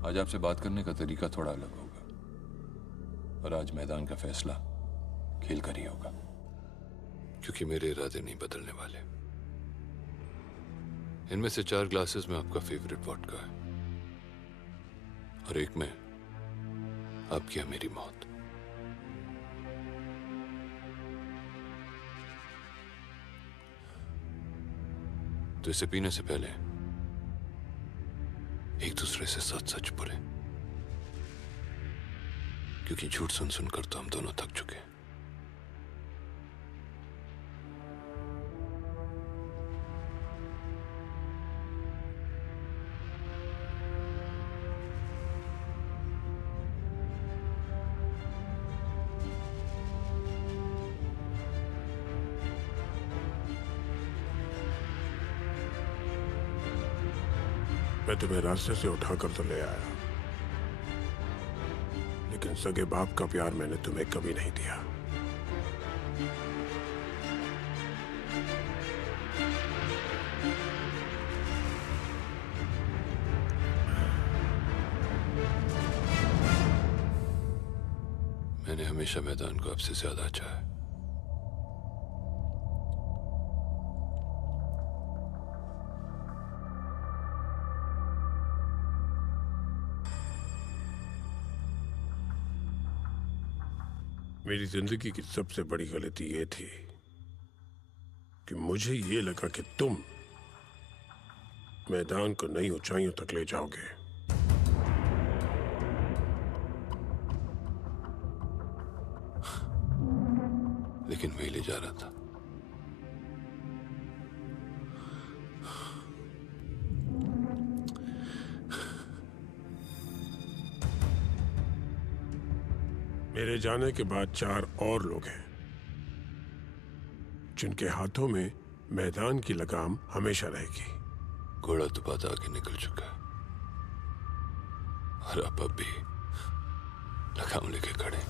आज आपसे बात करने का तरीका थोड़ा अलग होगा और आज मैदान का फैसला खेल कर ही होगा, क्योंकि मेरे इरादे नहीं बदलने वाले। इनमें से 4 ग्लासेस में आपका फेवरेट वोडका है और एक में आपकी या मेरी मौत। तो इसे पीने से पहले एक दूसरे से सच बोले, क्योंकि झूठ सुन सुनकर तो हम दोनों थक चुके हैं। मैं तुम्हें रास्ते से उठाकर तो ले आया, लेकिन सगे बाप का प्यार मैंने तुम्हें कभी नहीं दिया। मैंने हमेशा मैदान को आपसे ज्यादा चाहा है। मेरी जिंदगी की सबसे बड़ी गलती ये थी कि मुझे ये लगा कि तुम मैदान को नई ऊंचाइयों तक ले जाओगे। लेकिन मैं ले जा रहा था। मेरे जाने के बाद 4 और लोग हैं जिनके हाथों में मैदान की लगाम हमेशा रहेगी। घोड़ा तो बात आगे निकल चुका है और आप अब भी लगाम लेके खड़े।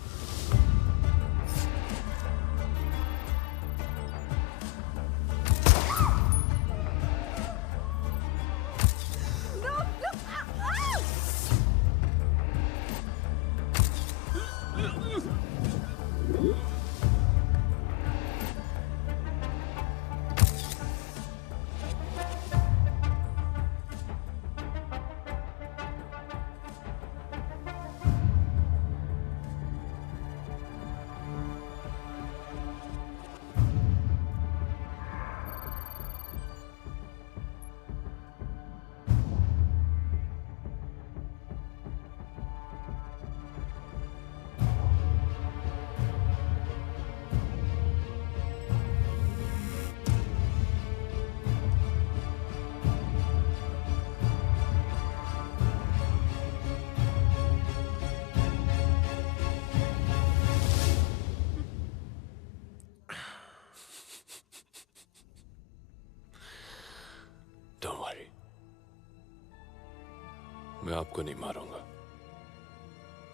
मैं आपको नहीं मारूंगा।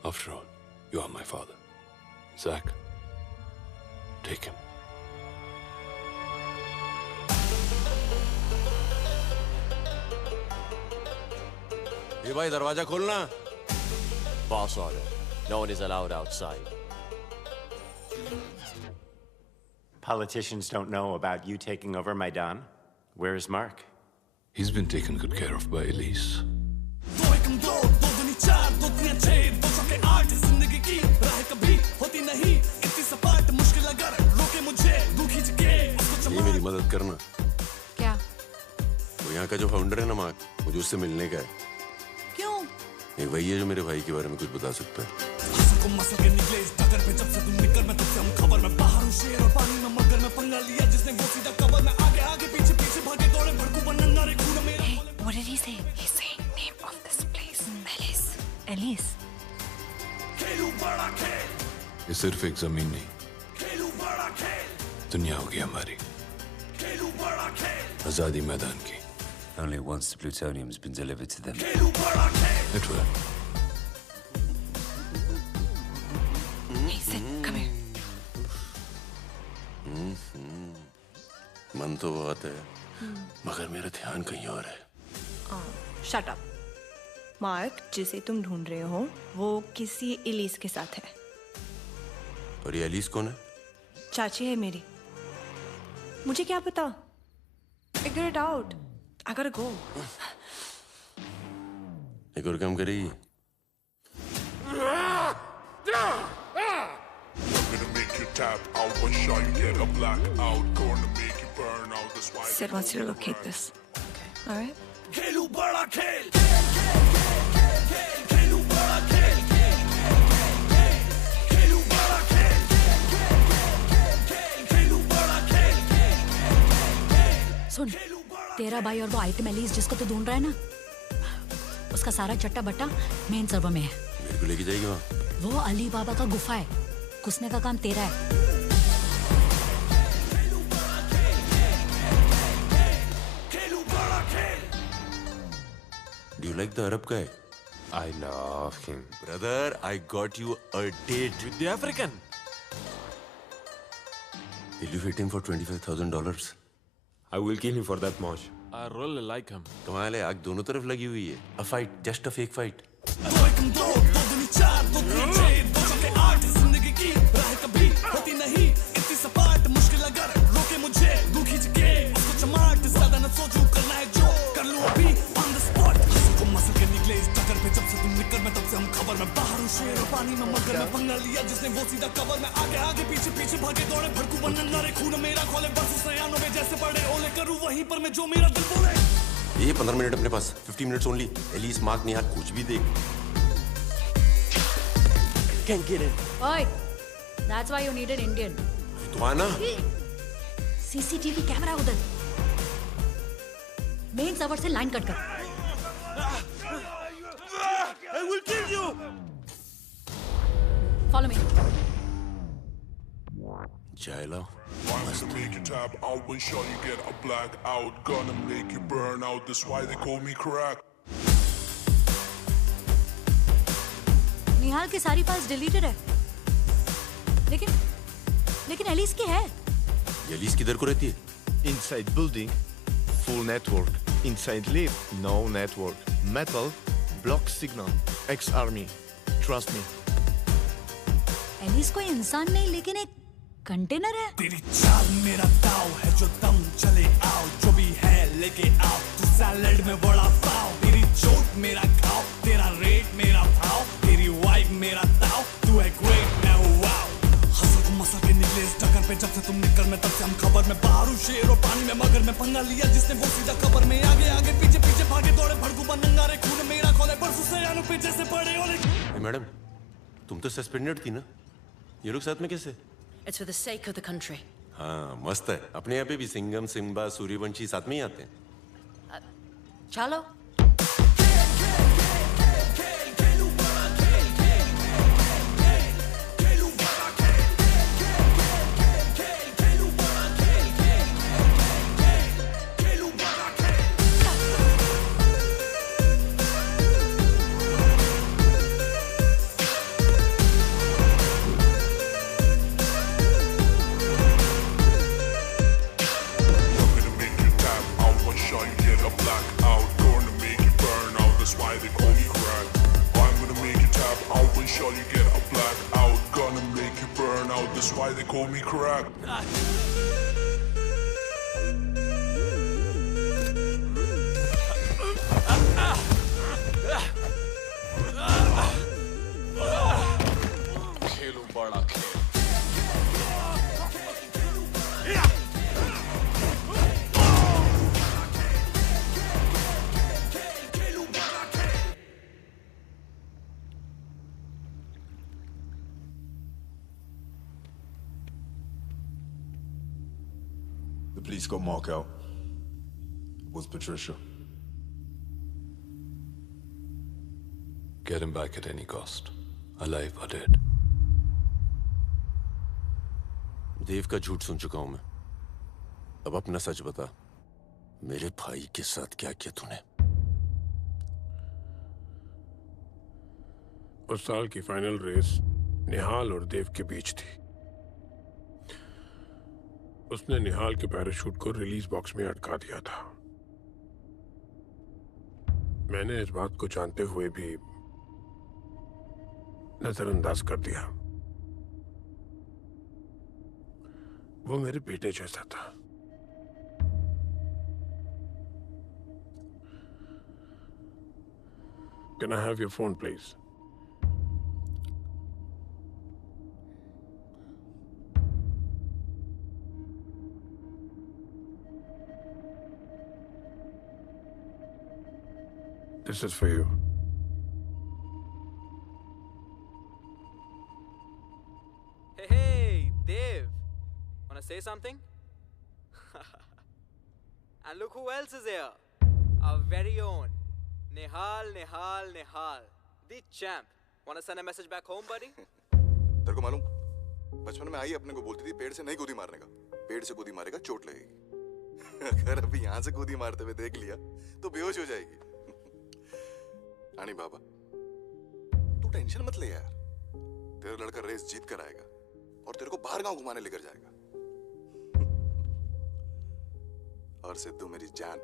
After all, you are my father. Zach, take him. ये भाई दरवाजा खोलना। Boss order. No one is allowed outside. Politicians don't know about you taking over Maidan. Where's Mark? He's been taken good care of by Elise. ये मेरी मदद करना। क्या? वो यहाँ का जो फाउंडर है ना मार्क, मुझे उससे मिलने का है। क्यों? एक वही है जो मेरे भाई के बारे में कुछ बता सकता है। What did he say? He's saying name of this place. Elise. Elise. ये सिर्फ एक जमीन नहीं, दुनिया होगी हमारी, आजादी मैदान की। Only once the plutonium's been delivered to them. It will. Hey, Sid, come here. मन तो बहुत है, मगर मेरा ध्यान कहीं और है। Shut up. मार्क, जिसे तुम ढूंढ रहे हो, वो किसी एलिस के साथ है। और ये एलिस कौन है? चाची है मेरी। मुझे क्या पता? Figure it out. I gotta go. एक और काम करेगी? Sid wants you to locate this. All right? सुन, तेरा भाई और वो आइटम एलिस जिसको तू ढूंढ रहा है ना, उसका सारा चट्टा बट्टा मेन सर्वर में है। मेरे को लेके जाएगी वहाँ? वो अली बाबा का गुफा है, घुसने का काम तेरा है। Do you like the Arab guy? I love him. Brother, I got you a date. With the African? Will you hit him for $25,000? I will kill him for that much. I really like him. कमाल है, आग दोनों तरफ लगी हुई है। A fight, just a fake fight. खबर में बाहर मारू शेर पानी में मगर मैं पंगा लिया जिसने वो सीधा कवर में आगे आगे पीछे पीछे भागे दौड़े भड़कू बनन नारे खून मेरा खोले बरसों सयानों में जैसे पड़े ओले करूं वहीं पर मैं जो मेरा दिल बोले। ये 15 मिनट अपने पास, 50 मिनट्स ओनली। एलिस मार्क निहाल कुछ भी देख। Can't get in. Oi, that's why you need an Indian. तो आना। CCTV कैमरा उधर। मेन सर्वर से लाइन कट कर। I will kill you. Follow me. जायला। Gonna make you tap out when sure you get a black out. Gonna make you burn out. That's why they call me crack. निहाल की सारी files deleted है। लेकिन Alice की है। Alice किधर को रहती है? Inside building, full network. Inside lift, no network. Metal, block signal. Ex-army. Trust me. Alice कोई इंसान नहीं लेकिन एक कंटेनर है। तेरी चाल मेरा दाव है जो दम चले आओ जो भी है लेके आओ तू सैलेड में बड़ा पाव तेरी चोट मेरा घाव तेरा रेट मेरा भाव तेरी वाइब मेरा ताव तू है ग्रेट मैं हूँ वाव हंसल को मसल के निकले इस टक्कर पे जब से तुम निकल में तब से हम खबर में बाहर हूँ शेर और पानी में मगर मैं पंगा लिया जिसने वो सीधा खबर में आगे आगे पीछे पीछे भागे दौड़े भड़कू बनंगारे खून मेरा खोले बरसों सयानों पे जैसे पड़े ओले। मैडम तुम तो सस्पेंडेड थी ना, ये लोग साथ में कैसे? It's for the sake of the country. हाँ मस्त है। अपने यहाँ पे भी सिंघम सिम्बा सूर्यवंशी साथ में ही आते हैं। चलो। That's why they call me crack. खेलो बड़ा खेल। The police got Mark out. Was Patricia. Get him back at any cost. Alive or dead. देव का झूठ सुन चुका हूं मैं। अब अपना सच बता। मेरे भाई के साथ क्या किया तूने? उस साल की फाइनल रेस निहाल और देव के बीच थी। उसने निहाल के पैराशूट को रिलीज बॉक्स में अटका दिया था। मैंने इस बात को जानते हुए भी नजरअंदाज कर दिया। वो मेरे बेटे जैसा था। Can I have your phone, please? This is for you. Hey, Dev. Wanna say something? And look who else is here. Our very own Nihal, the champ. Wanna send a message back home, buddy? तेरे को मालूम? बचपन में आई अपने को बोलती थी पेड़ से नहीं कूदी मारने का। पेड़ से कूदी मारेगा चोट लगेगी। अगर अभी यहाँ से कूदी मारते हुए देख लिया तो बेहोश हो जाएगी। आनी बाबा, तू टेंशन मत ले यार। तेरा लड़का रेस जीत कर आएगा और तेरे को बाहर गांव घुमाने लेकर जाएगा। और सिद्धू मेरी जान।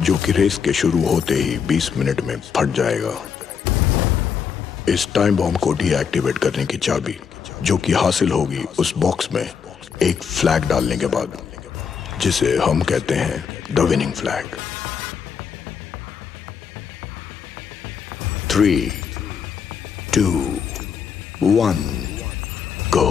जो कि रेस के शुरू होते ही 20 मिनट में फट जाएगा। इस टाइम बॉम्ब को डीएक्टिवेट करने की चाबी जो कि हासिल होगी उस बॉक्स में एक फ्लैग डालने के बाद, जिसे हम कहते हैं द विनिंग फ्लैग। 3, 2, 1, go.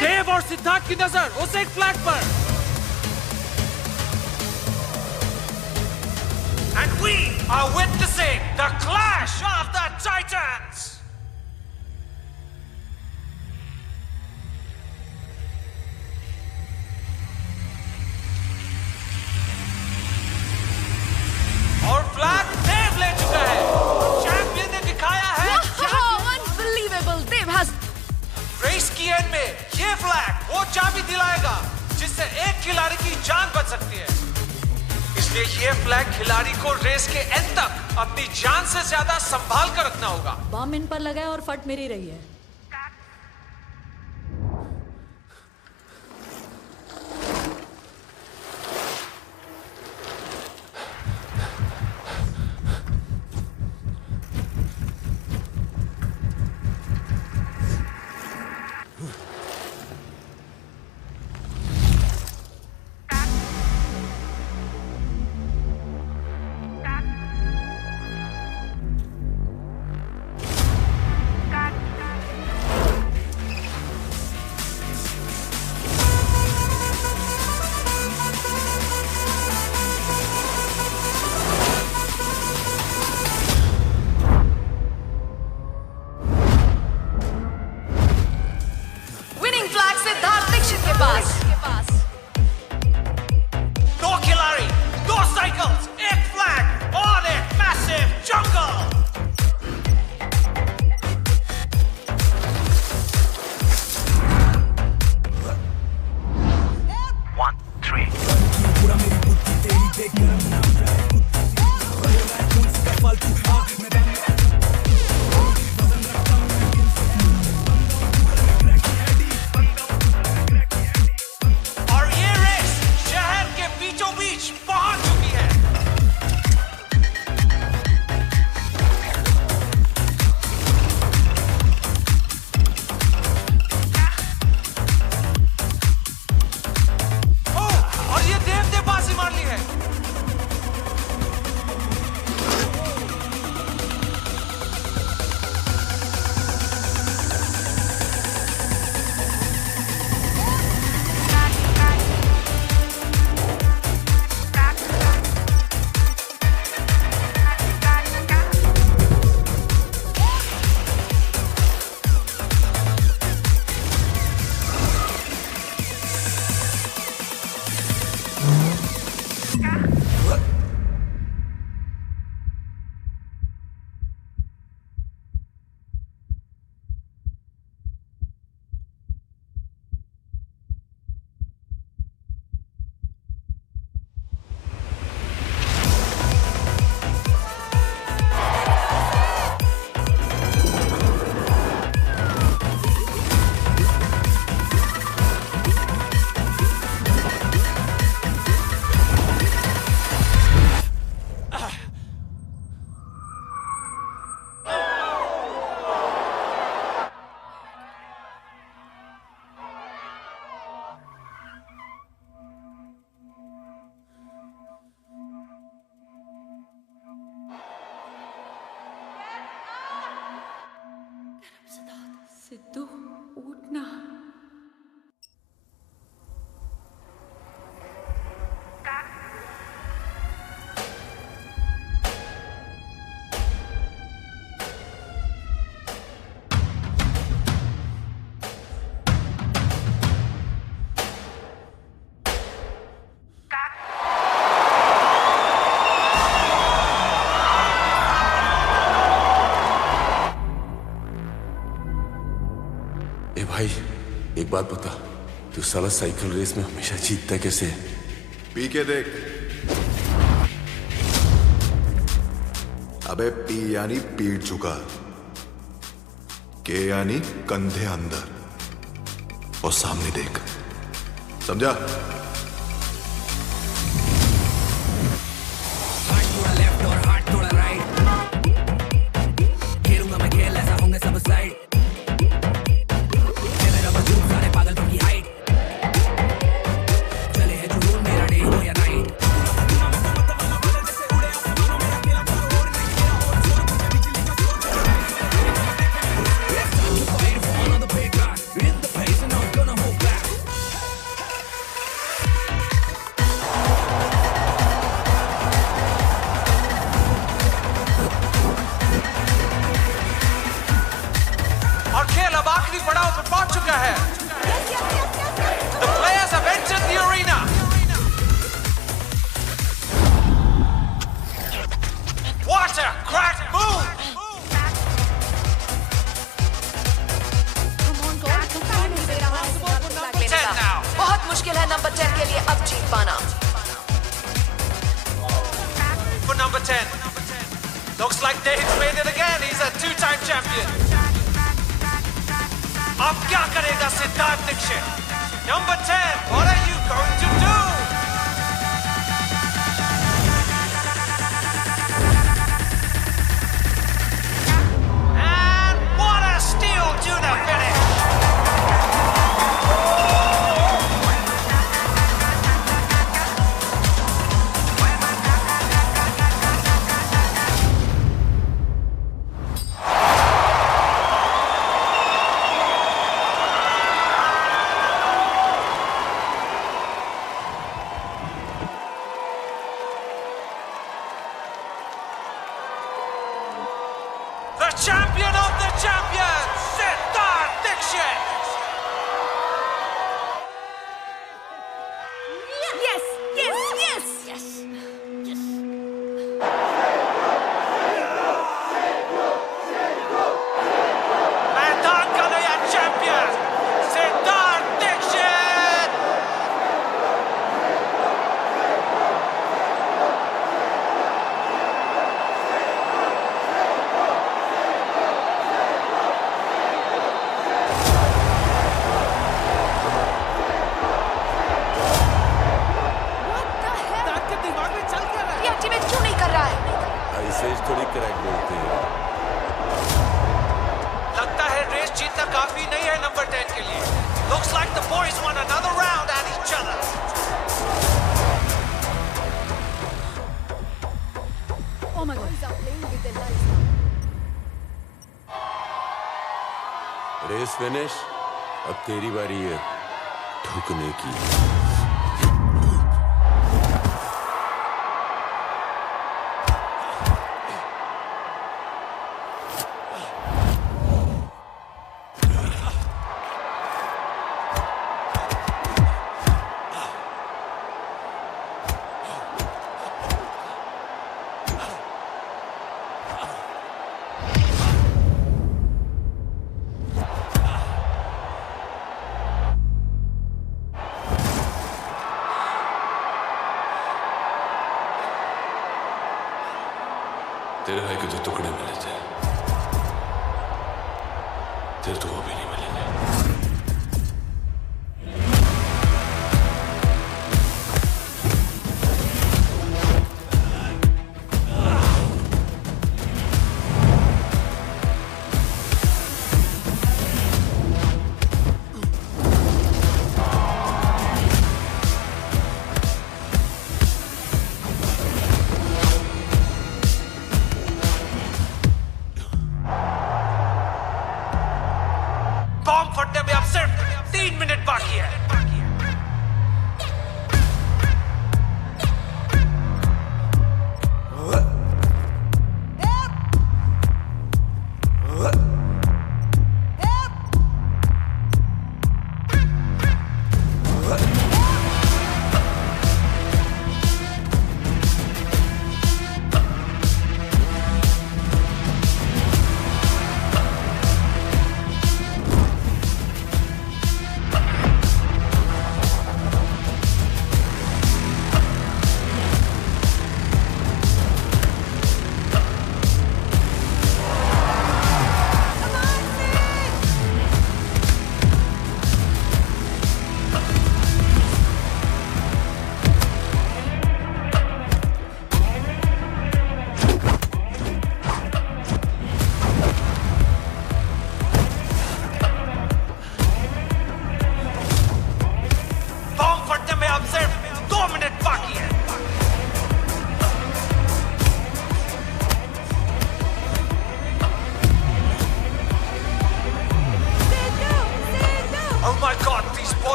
देव और सिद्धार्थ की नजर उस एक फ्लैग पर। And we are witnessing the clash of the Titans. और फ्लैग देव ले चुका है। चैंपियन ने दिखाया है। Unbelievable! Dev has रेस की एंड में ये फ्लैग वो चाबी दिलाएगा जिससे एक खिलाड़ी की जान बच सकती है। इसलिए ये फ्लैग खिलाड़ी को रेस के एंड तक अपनी जान से ज्यादा संभाल कर रखना होगा। बम इन पर लगा है और फट मेरी रही है। दो खिलाड़ी, दो साइकिल्स, एक फ्लैग और एक मैसिव जंगल। भाई एक बात बता, तू साला साइकिल रेस में हमेशा जीतता है कैसे? पी के देख। अबे पी यानी पीठ झुका, के यानी कंधे अंदर और सामने देख, समझा? लेफ्ट और हाथ थोड़ा राइट, खेलूंगा मैं खेल ऐसा होंगे सब साइड, मेरा वजूद सारे पागल की हाइट, चले है जुनून मेरा डे हो या नाइट। और खेल अब आखिरी पड़ाव पर पहुंच चुका है। The players have entered the arena. What a crack move! बहुत मुश्किल है नंबर 10 के लिए अब जीत पाना। For number 10, looks like Dave's made it again. He's a two-time champion. अब क्या करेगा Siddharth Dixit? Number 10, what are you going to do? And what a steel tuna finish! The champion of the champions, Siddharth Dixit! Yes, yes, yes, yes. मैदान का नया champion, Siddharth Dixit! Reactivate क्यों नहीं कर रहा है? ऐसे ही थोड़ी क्रैक बोलते हैं। लगता है रेस जीतना काफी नहीं है नंबर 10 के लिए। Looks like the boys want another round at each other. Oh my God. Race finish, अब तेरी बारी है ठुकने की। तेरे भाई के जो टुकड़े मिले थे, तेरे तो वो भी नहीं मिलेंगे। बॉम्ब फटने में अब सिर्फ 3 मिनट बाकी है।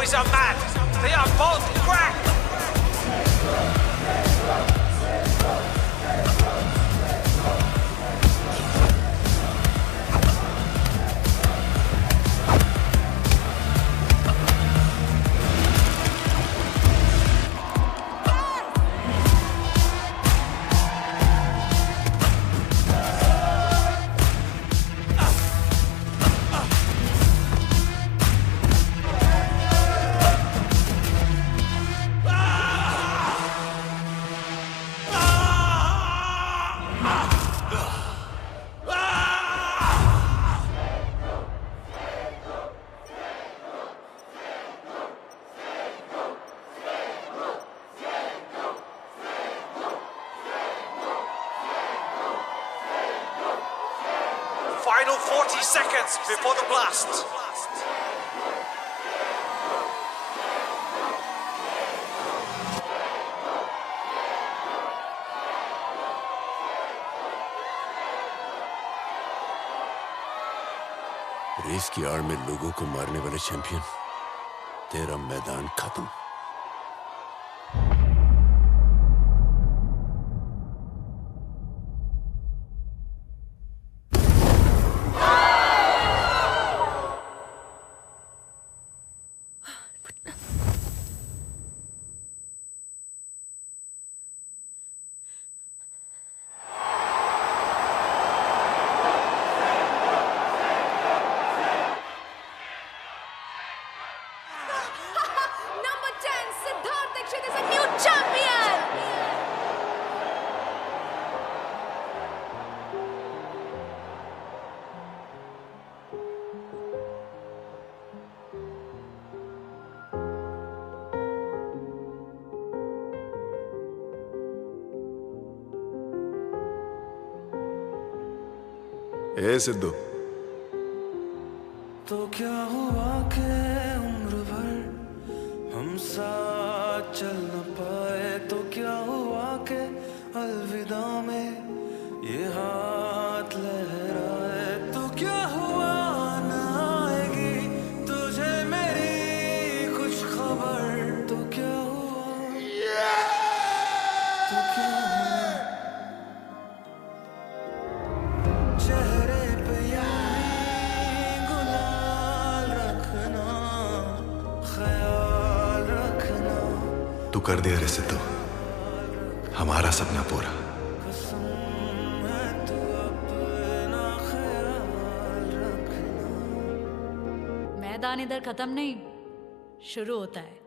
boys are mad. They are both cracked. Final 40 seconds before the blast. Race की आड़ में लोगों को मारने वाले चैंपियन, तेरा मैदान खत्म। ए सिद्धू, तो क्या हुआ के उम्र भर हम साथ चल न पाए, तो क्या हुआ के अलविदा में ये हाथ लहराए, तो क्या हुआ न आएगी तुझे मेरी कुछ खबर, तो क्या हुआ तो क्या हुआ चेहरे पे गुलाल रखना, ख्याल रखना। तू कर दिया रे सिद्धू हमारा सपना पूरा। मैदान इधर खत्म नहीं, शुरू होता है।